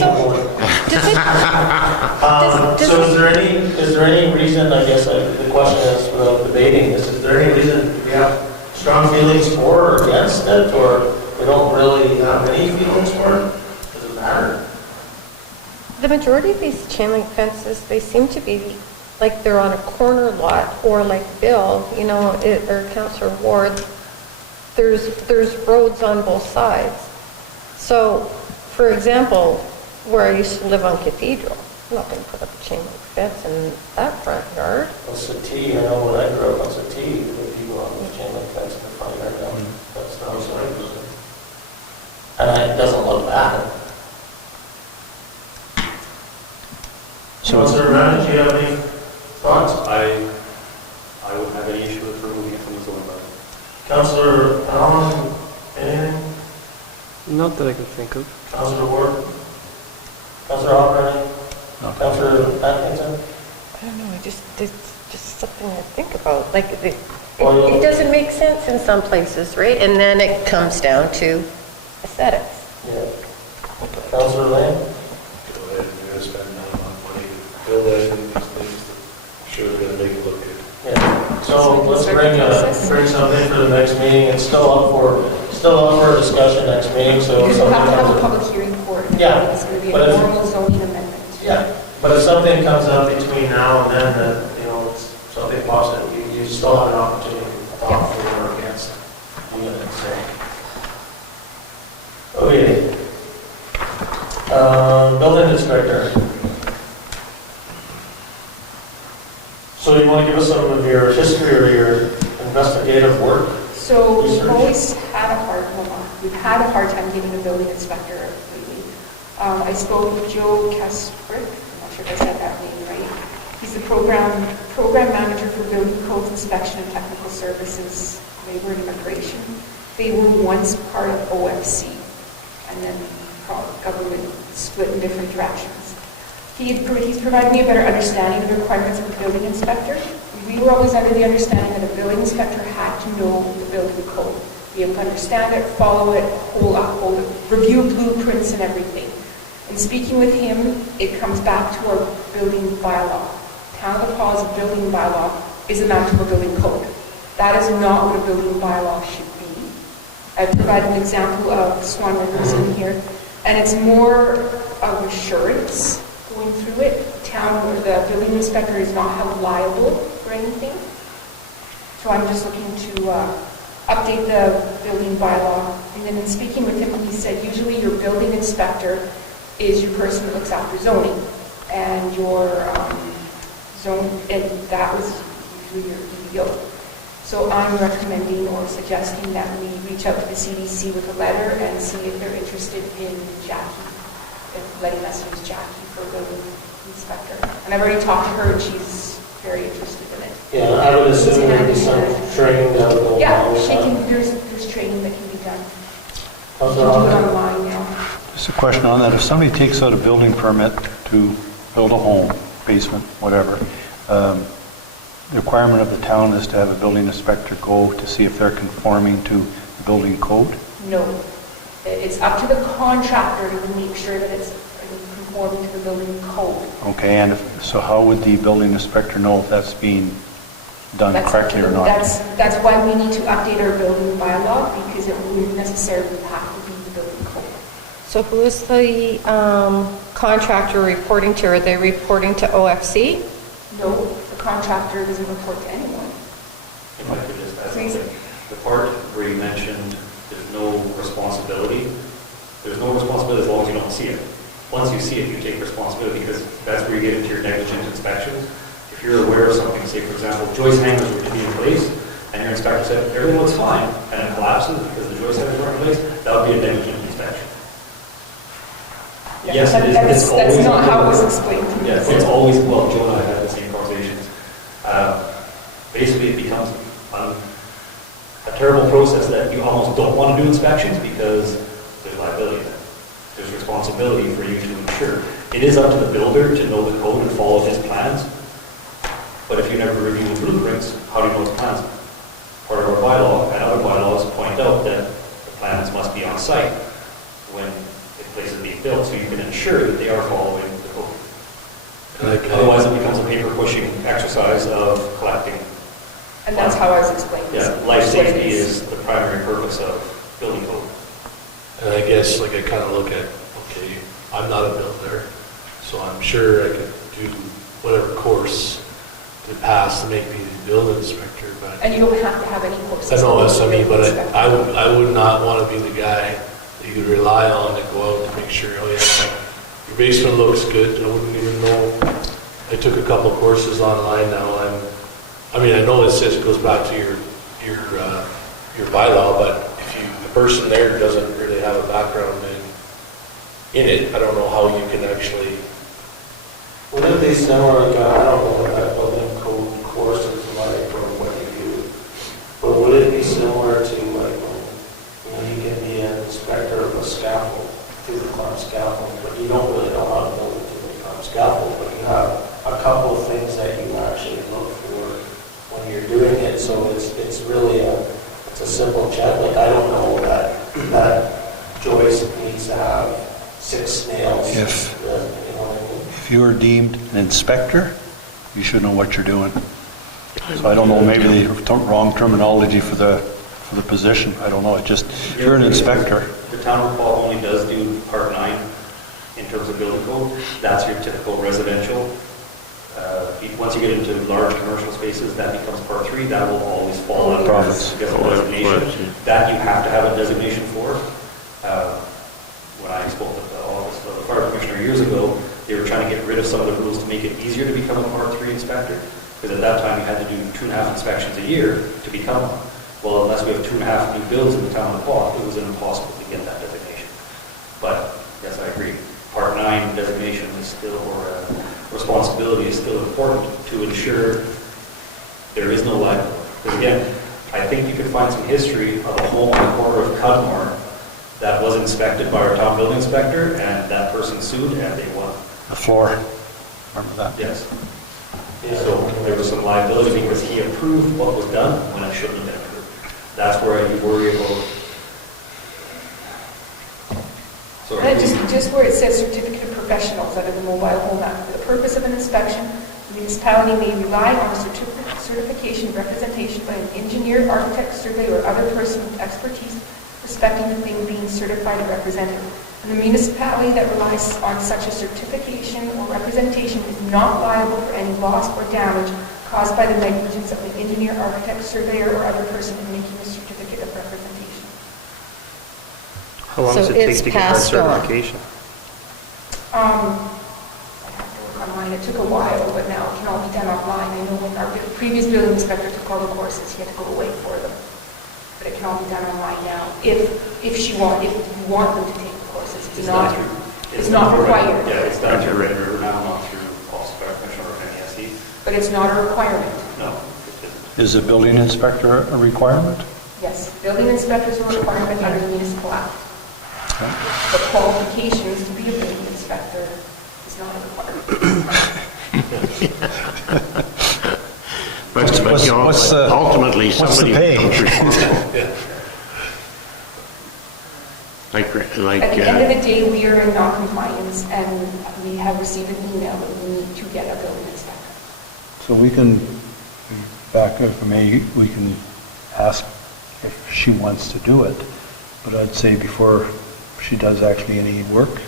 So is there any reason, I guess the question is, without debating this, is there any reason we have strong feelings for or against it, or we don't really have any feelings for it? Does it matter? The majority of these chain link fences, they seem to be like they're on a corner lot, or like Bill, or Councillor Ward, there's roads on both sides. So, for example, where I used to live on Cathedral, I'm not going to put up a chain link fence in that front yard. On Settee, I know when I grew up on Settee, the people on the chain link fence in the front yard now. That's not so I grew up. And it doesn't look bad. So- Councillor Rowland, do you have any thoughts? I wouldn't have any issue with removing it from the zoning bylaw. Councillor Allen, anything? Not that I can think of. Councillor Ward? Councillor Hopper, anything? No. Councillor Atkinson? I don't know, it's just something to think about. Like, it Well, doesn't make sense in some places, right? And then it comes down to aesthetics. Yeah. Councillor Lane? Go ahead, you're gonna spend that amount of money to build anything, these things, sure they're gonna make it look good. Yeah. So let's bring something for the next meeting. It's still up for discussion next meeting, so. Because we'll have to have a something comes- public hearing for it. Yeah, It's going to be but a if- normal zoning amendment. Yeah, but if something comes up between now and then, that, it's something positive, you still have an opportunity to talk for or against. You're gonna say. Okay. Building inspector. So you want to give us some of your history or your investigative work? So we've always had we've had a hard time getting a building inspector lately. I spoke with Joe Kasprick, I'm not sure if I said that name right. He's the program manager for building codes inspection and technical services, labor and immigration. They were once part of OFC, and then government split in different directions. He's provided me a better understanding of the requirements of a building inspector. We were always under the understanding that a building inspector had to know the building code, be able to understand it, follow it, uphold it, review blueprints and everything. In speaking with him, it comes back to our building bylaw. Town of Paul's building bylaw is a match to a building code. That is not what a building bylaw should be. I've provided an example of Swan Rivers in here, and it's more of assurance going through it. The building inspector is not held liable for anything. So I'm just looking to update the building bylaw. And then in speaking with him, he said usually your building inspector is your person that looks after zoning. And your and that was usually your EDO. So I'm recommending or suggesting that we reach out to the CDC with a letter and see if they're interested in Jackie, letting us use Jackie for building inspector. And I've already talked to her and she's very interested in it. Yeah, I would assume there'd be some training that would go along with that. There's training that can be done. You Councillor can do it Hopper? online now. Just a question on that. If somebody takes out a building permit to build a home, basement, whatever, the requirement of the town is to have a building inspector go to see if they're conforming to the building code? No. It's up to the contractor to make sure that it's in conform to the building code. Okay, and so how would the building inspector know if that's being done correctly or not? That's why we need to update our building bylaw, because it wouldn't necessarily have to be the building code. So who's the contractor reporting to? Are they reporting to OFC? No, the contractor doesn't report to anyone. If I could just add Please. something. The part where you mentioned there's no responsibility as long as you don't see it. Once you see it, you take responsibility, because that's where you get into your negligent inspections. If you're aware of something, say for example, joist hangers were to be in place, and your inspector said, everything looks fine, and it collapses because the joist hangers weren't in place, that would be a negligent inspection. Yes, it is. That's not how it was explained to me. Yes, it's always, well, Joe and I had the same conversations. Basically, it becomes a terrible process that you almost don't want to do inspections because there's liability there. There's responsibility for you to ensure. It is up to the builder to know the code and follow his plans, but if you never review the blueprints, how do you know the plans? Part of our bylaw and other bylaws point out that the plans must be on site when the place is being built, so you can ensure that they are following the code. Otherwise, it becomes a paper-pushing exercise of collecting. And that's how I was explaining this. Yeah, life safety is the primary purpose of building code. And I guess, like, I kind of look at, okay, I'm not a builder, so I'm sure I could do whatever course to pass to make me the building inspector, but And you don't have to have any courses. I know SME, but I would not want to be the guy that you could rely on to go out to make sure, oh yeah, your basement looks good. I wouldn't even know. I took a couple courses online now. I know it says it goes back to your bylaw, but if the person there doesn't really have a background in it, I don't know how you can actually. Would it be similar, like, I don't know what that building code course is like or what you do, but would it be similar to like when you can be an inspector of a scaffold, through the climb scaffold, but you don't really know how to build it through the climb scaffold, but you have a couple of things that you actually look for when you're doing it, so it's really it's a simple check. Like, I don't know that joist needs to have 6 nails. If- you know what I mean? If you are deemed an inspector, you should know what you're doing. So I don't know, maybe the wrong terminology for the position. I don't know. It just, if you're an inspector. The town of Paul only does do part 9 in terms of building code. That's your typical residential. Once you get into large commercial spaces, that becomes part 3. That will always fall under Profits. designation. That you have to have a designation for. When I spoke with the office of the fire commissioner years ago, they were trying to get rid of some of the rules to make it easier to become a part 3 inspector, because at that time you had to do 2.5 inspections a year to become one. Well, unless we have 2.5 new builds in the town of Paul, it was impossible to get that designation. But yes, I agree. Part 9 designation is still, or responsibility is still important to ensure there is no liability. Because again, I think you could find some history of a home on the corner of Cudmore that was inspected by our town building inspector, and that person sued and they won. The floor, remember that? Yes. So there was some liability because he approved what was done when it shouldn't have been approved. That's where you worry about. So And just where it says certificate of professionals under the Mobile Home Act, for the purpose of an inspection, the municipality may rely on a certification representation by an engineer, architect, surveyor, or other person with expertise respecting the thing being certified and represented. And the municipality that relies on such a certification or representation is not liable for any loss or damage caused by the negligence of the engineer, architect, surveyor, or other person in making a certificate of representation. How long So does it take it's to get that passed on. certification? I have to work online. It took a while, but now it can all be done online. I know when our previous building inspector took all the courses, he had to go away for them. But it can all be done online now, if you want them to take the courses. It's not required. Yeah, it's done through Red River now, not through Paul Fire Commissioner or NESE. But it's not a requirement. No. Is a building inspector a requirement? Yes, building inspectors are a requirement under the municipal act. Okay. The qualifications to be a building inspector is not a requirement. But you know, ultimately, what's the somebody pay? becomes responsible. Like, At the end of the day, we are in non-compliance, and we have received an email that we need to get a building inspector. So we can, back if I may, we can ask if she wants to do it, but I'd say before she does actually any work,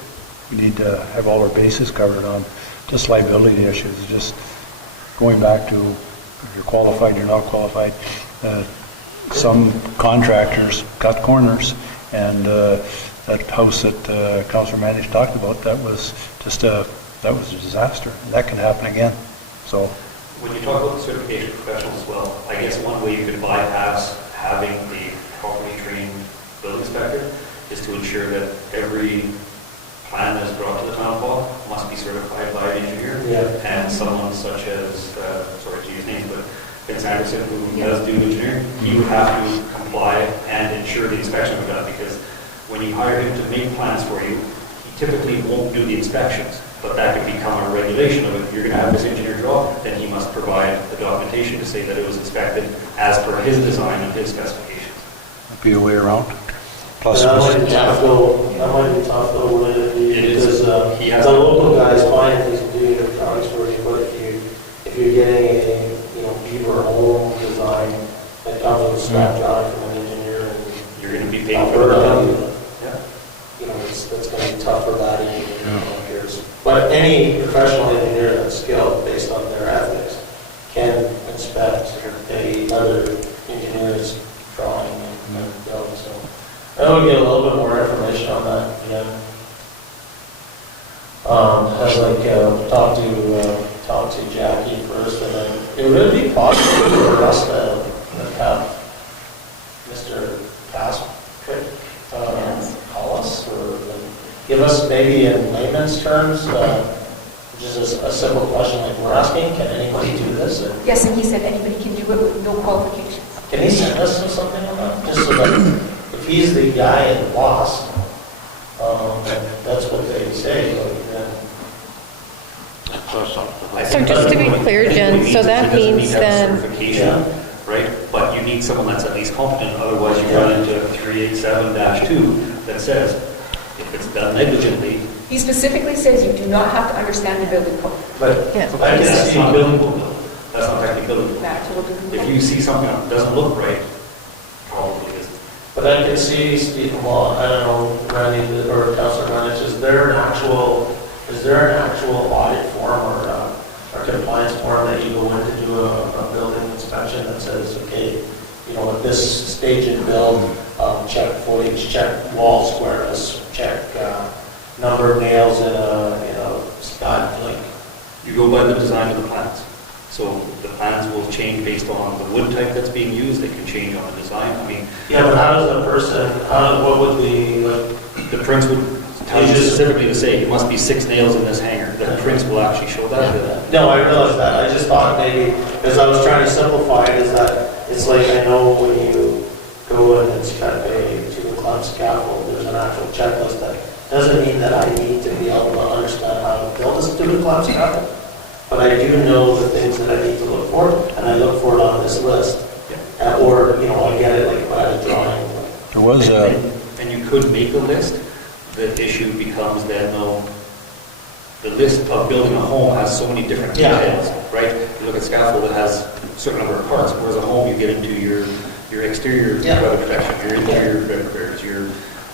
we need to have all our bases covered on just liability issues, just going back to if you're qualified, you're not qualified. Some contractors cut corners, and that house that Councillor Manish talked about, that was just that was a disaster. And that can happen again. So When you talk about the certification professionals as well, I guess one way you could bypass having a properly trained building inspector is to ensure that every plan that's brought to the town hall must be certified by an engineer. Yeah. And someone such as, sorry to use names, but Vince Anderson, who does do engineering, he would have to comply and ensure the inspections are done, because when you hire him to make plans for you, he typically won't do the inspections. But that could become a regulation of if you're going to have this engineer draw, then he must provide the documentation to say that it was inspected as per his design and his specifications. be a way around. Plus, That might be tough though, wouldn't it be? Because the local guys fine if he's doing the drawings for you, but if you're getting a, Beaver home design that comes with a strap drawing from an engineer and You're going to be paying for it. that's going to be tough for that engineer. But any professional engineer that's skilled based on their ethics can inspect another engineer's drawing and build, so. I would get a little bit more information on that, talk to Jackie first, and then it would be possible for us to have Mr. Patrick call us, or give us maybe in layman's terms, just a simple question like we're asking, can anybody do this? Yes, and he said anybody can do it with no qualifications. Can he send us something on that? Just so that if he's the guy and the boss, that's what they say. So just to be clear, Jen, so that means then, certification, right? But you need someone that's at least competent, otherwise you run into 387-2 that says, if it's done negligently. He specifically says you do not have to understand the building code. But that's not building code, though. That's not technically building code. That's what we're doing. If you see something that doesn't look right, probably isn't. But I can see, Stephen, well, I don't know, Randy or Councilor Ranich, is there an actual audit form or compliance form that you go in to do a building inspection that says, okay, at this stage in build, check footage, check wall squareness, check number of nails in a stud, like. You go by the design of the plans. So the plans will change based on the wood type that's being used. They can change on the design. Yeah, but how does the person, what would the prints would tell you specifically to say, it must be 6 nails in this hanger. The prints will actually show that. No, I realize that. I just thought maybe, because I was trying to simplify it, is that it's like, I know when you go and inspect a 2-clamp scaffold, there's an actual checklist that doesn't mean that I need to be able to understand how to build a 2-clamp scaffold. But I do know the things that I need to look for, and I look for it on this list. Yeah. Or, I get it like by the drawing. There was and you could make a list. The issue becomes then, the list of building a home has so many different details, right? You look at scaffold, it has a certain number of parts, whereas a home, you get into your exterior weather protection, your interior repairs, your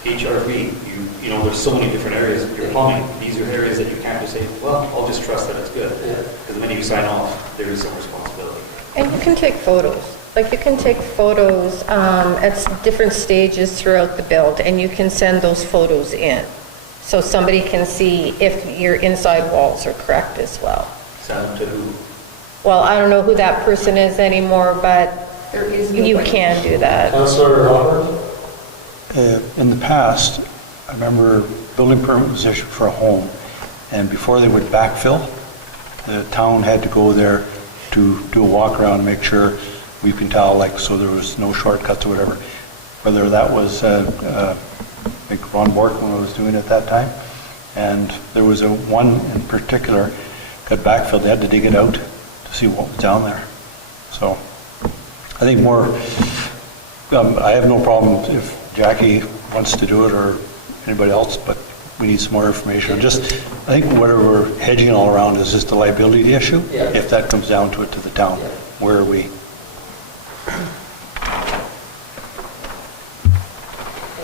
HRV, there's so many different areas, your plumbing, these are areas that you can't just say, well, I'll just trust that it's good. Because the minute you sign off, there is some responsibility. and you can take photos. Like you can take photos at different stages throughout the build, and you can send those photos in. So somebody can see if your inside walls are correct as well. Send them to who? Well, I don't know who that person is anymore, but There is no you way. can do that. Councilor Robert? in the past, I remember building permit was issued for a home, and before they would backfill, the town had to go there to do a walk around and make sure we can tell, so there was no shortcuts or whatever. Whether that was like Ron Borkman was doing at that time, and there was one in particular got backfilled. They had to dig it out to see what was down there. So I think I have no problem if Jackie wants to do it, or anybody else, but we need some more information. Just, I think where we're hedging all around is just the liability issue. Yeah. If that comes down to it to the town, Yeah. where are we?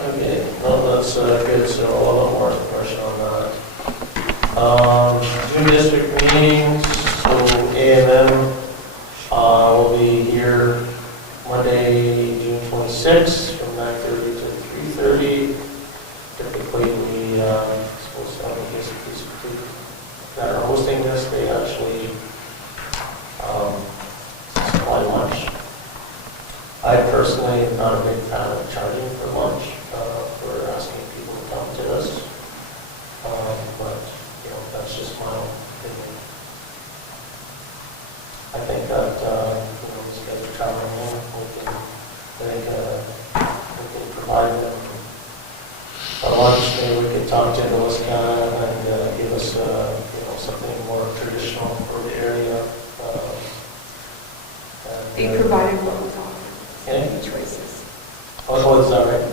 Okay, well, that's good, so a lot more information on that. June district meetings, so AMM will be here Monday, June 26th, from 9:30 to 3:30. Typically, we supposed to have these people that are hosting this, they actually supply lunch. I personally am not a big fan of charging for lunch, for asking people to come to us. But, you know, that's just my own opinion. I think that, you know, these guys are traveling in, we can provide them a lunch, maybe we could talk to Nicholas and give us, you know, something more traditional for the area. They provided what was offered. Okay. Choices. Oh, is that right?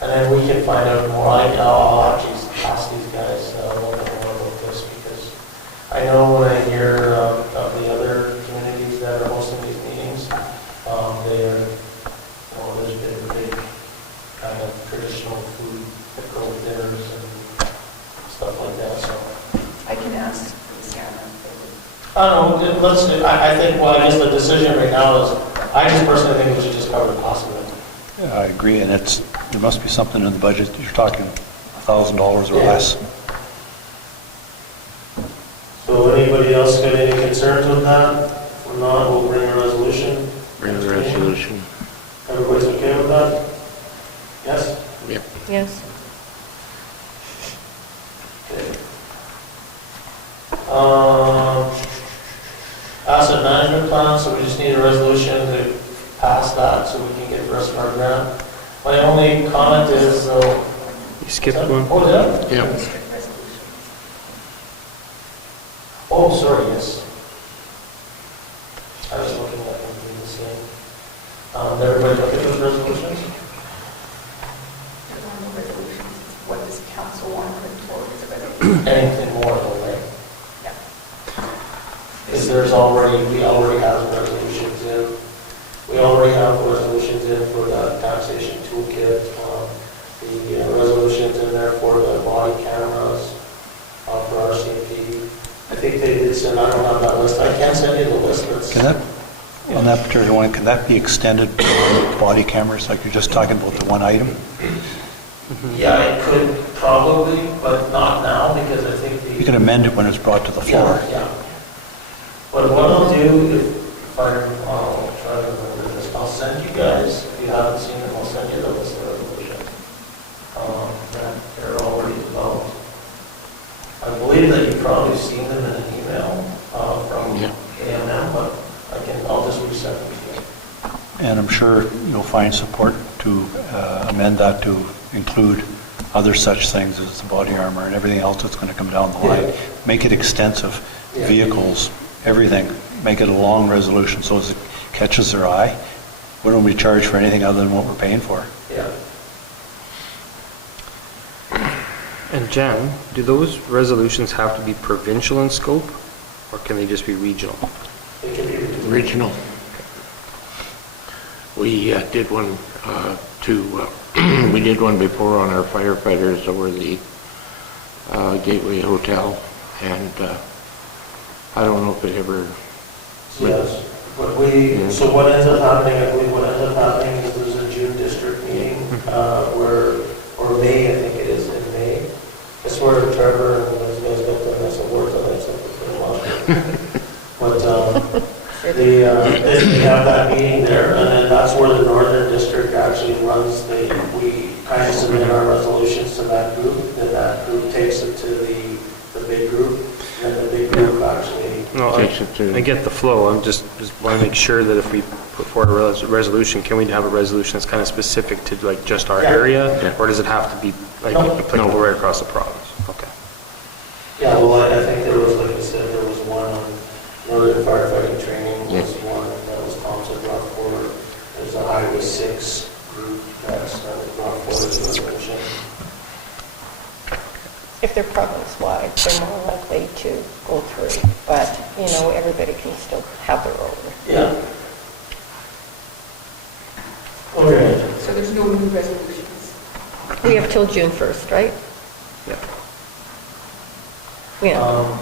And then we can find out more. I'll actually ask these guys a little bit more about this, because I know when I hear of the other communities that are hosting these meetings, they're, you know, there's been big kind of traditional food, pickle dinners and stuff like that, so. I can ask Sarah. I don't know, I think, well, I guess the decision right now is, I just personally think we should just cover the cost of it. Yeah, I agree, and there must be something in the budget, you're talking $1,000 or less. So anybody else got any concerns with that? If not, we'll bring a resolution. Bring the resolution. Everybody's okay with that? Yes? Yep. Yes. Okay. Asset management plan, so we just need a resolution to pass that so we can get the rest of our grant. My only comment is, You skipped one. oh, did I? Yep. Oh, sorry, yes. I was looking at them being the same. Everybody look at those resolutions? What does council want to put forward as a resolution? Anything more than that? Yeah. Because we already have resolutions in. We already have resolutions in for the taxation toolkit, the resolutions in there for the body cameras, for our CMP. I think they did send, I don't have that list, I can send you the list. Can that, on that particular one, can that be extended to body cameras, like you're just talking about the one item? Yeah, it could probably, but not now, because I think You can amend it when it's brought to the floor. Yeah. But what I'll do, I'll try to remember this, I'll send you guys, if you haven't seen them, I'll send you the list of resolutions. That they're already developed. I believe that you've probably seen them in an email from AMM, but I'll just resend them to you. And I'm sure you'll find support to amend that to include other such things as the body armor and everything else that's going to come down the line. Make it extensive, vehicles, everything. Make it a long resolution so as it catches their eye. We don't be charged for anything other than what we're paying for. Yeah. And Jen, do those resolutions have to be provincial in scope, or can they just be regional? It can be Regional. We did one we did one before on our firefighters over the Gateway Hotel, and I don't know if it ever... Yes, but so what ends up happening, I believe what ends up happening is there's a June district meeting or May, I think it is, in May. That's where Trevor and those guys got the nice awards on that stuff for a while. But they have that meeting there, and then that's where the Northern District actually runs we kind of submit our resolutions to that group, then that group takes it to the big group, and then the big group actually No, I get the flow. I'm just want to make sure that if we put forward a resolution, can we have a resolution that's kind of specific to like just our area, or does it have to be like applicable right across the province? Okay. Yeah, well, I think there was, like I said, there was one on Northern Firefighting Training, was one that was Thompson brought forward. There's a Highway 6 group that's brought forward as a resolution. if they're province-wide, they're more likely to go through. But, everybody can still have their own. Yeah. Okay. So there's no new resolutions. We have till June 1st, right? Yeah. Yeah.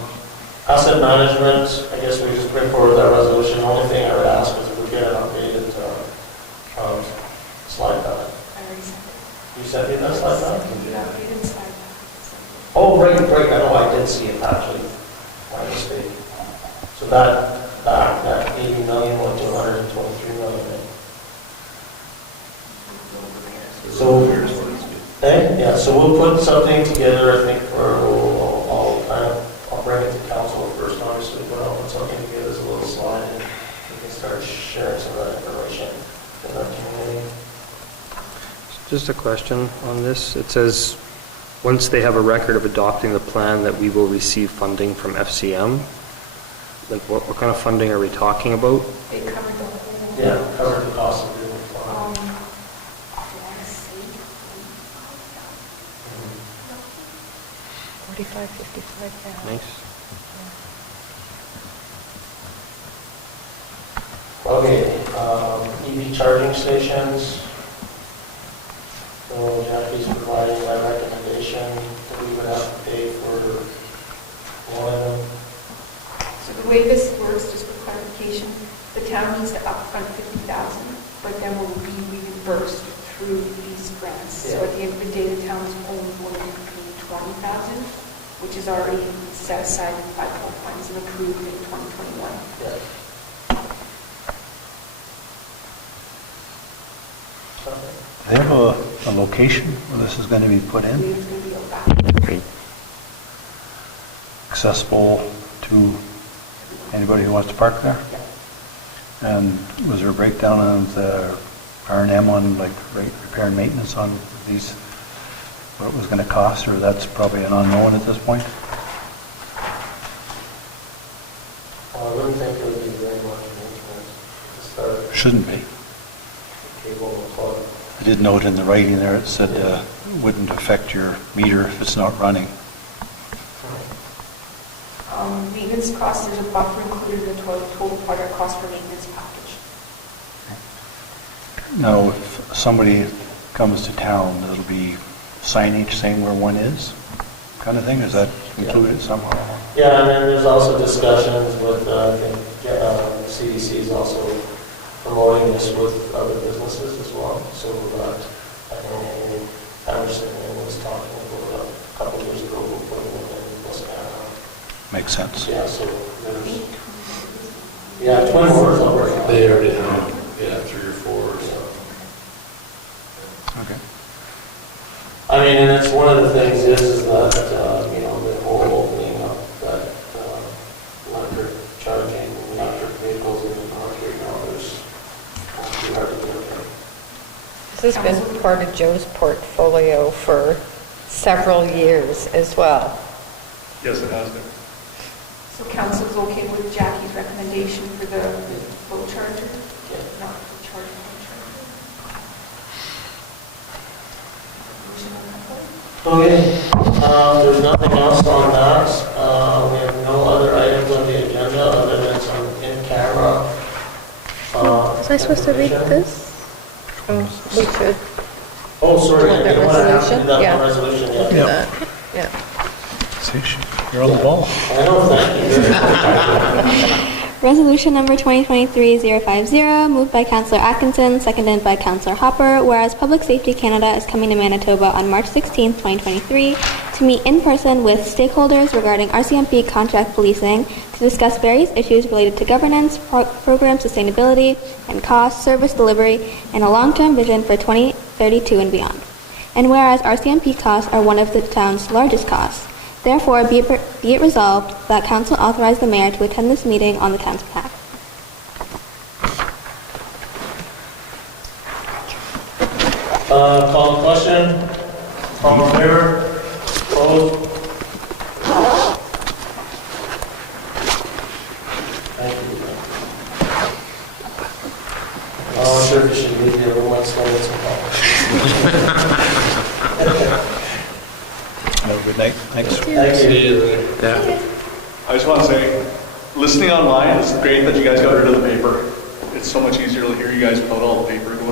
Asset management, I guess we just bring forward that resolution. The only thing I would ask is if we get an updated slide pad. I already sent it. You sent me that slide pad? Yeah, we didn't slide that. Oh, right, I know, I did see it actually, my mistake. So that 80 million went to 123 million. Right? So, yeah, so we'll put something together, I think, I'll bring it to council first, obviously, but I'll put something together as a little slide, and we can start sharing some of that information with our community. Just a question on this. It says, once they have a record of adopting the plan, that we will receive funding from FCM. Like, what kind of funding are we talking about? They covered the whole. Yeah, cover the cost of doing the plan. I want to say 45, 55, yeah. Nice. Okay, EV charging stations. So Jackie's providing my recommendation that we would have to pay for one of them. So the way this works, just for clarification, the town needs to upfront 50,000, but then will be reimbursed through these grants. So at the end of the day, the town is only going to be paying 20,000, which is already set aside in 5 funds and approved in 2021. Yeah. Do they have a location where this is going to be put in? It's going to be out back. Accessible to anybody who wants to park there? And was there a breakdown of the R&M on like repair and maintenance on these, what it was going to cost, or that's probably an unknown at this point? I wouldn't think it would be very much maintenance to start. Shouldn't be. Cable and plug. I did note in the writing there, it said it wouldn't affect your meter if it's not running. Maintenance costs, there's a buffer included in the total project cost for maintenance package. Now, if somebody comes to town, it'll be signage saying where one is, kind of thing? Is that included somehow? Yeah, and then there's also discussions with, I think, CDC is also promoting this with other businesses as well. So that, I know Anderson was talking about a couple of years ago, putting it in Wisconsin. Makes sense. Yeah, so there's, yeah, 20 more is already. They already have, 3 or 4, so. Okay. I mean, and it's one of the things is that, the whole opening up that electric charging, electric vehicles in the north right now, there's pretty hard to get. This has been part of Joe's portfolio for several years as well. Yes, it has been. So council's okay with Jackie's recommendation for the low charger? Not the charger, low charger. Okay, there's nothing else on that. We have no other items on the agenda other than some in-camera. Was I supposed to read this? Oh, we should. Oh, sorry, Want I that didn't want to have to do resolution? that Yeah. one resolution We'll yet. do that. Yeah. See, you're on the ball. I know, thank you very much. Resolution number 2023-050, moved by Councillor Atkinson, seconded by Councillor Hopper, whereas Public Safety Canada is coming to Manitoba on March 16, 2023, to meet in person with stakeholders regarding RCMP contract policing to discuss various issues related to governance, program sustainability, and cost, service delivery, and a long-term vision for 2032 and beyond. And whereas RCMP costs are one of the town's largest costs, therefore, be it resolved that Council authorize the Mayor to attend this meeting on the town's behalf. Call the question. All in favor? Opposed? Thank you. I'm sure we should leave the room like some time. That was good night. Thanks. See you. Yeah. I just want to say, listening online, it's great that you guys got rid of the paper. It's so much easier to hear you guys without all the paper going around.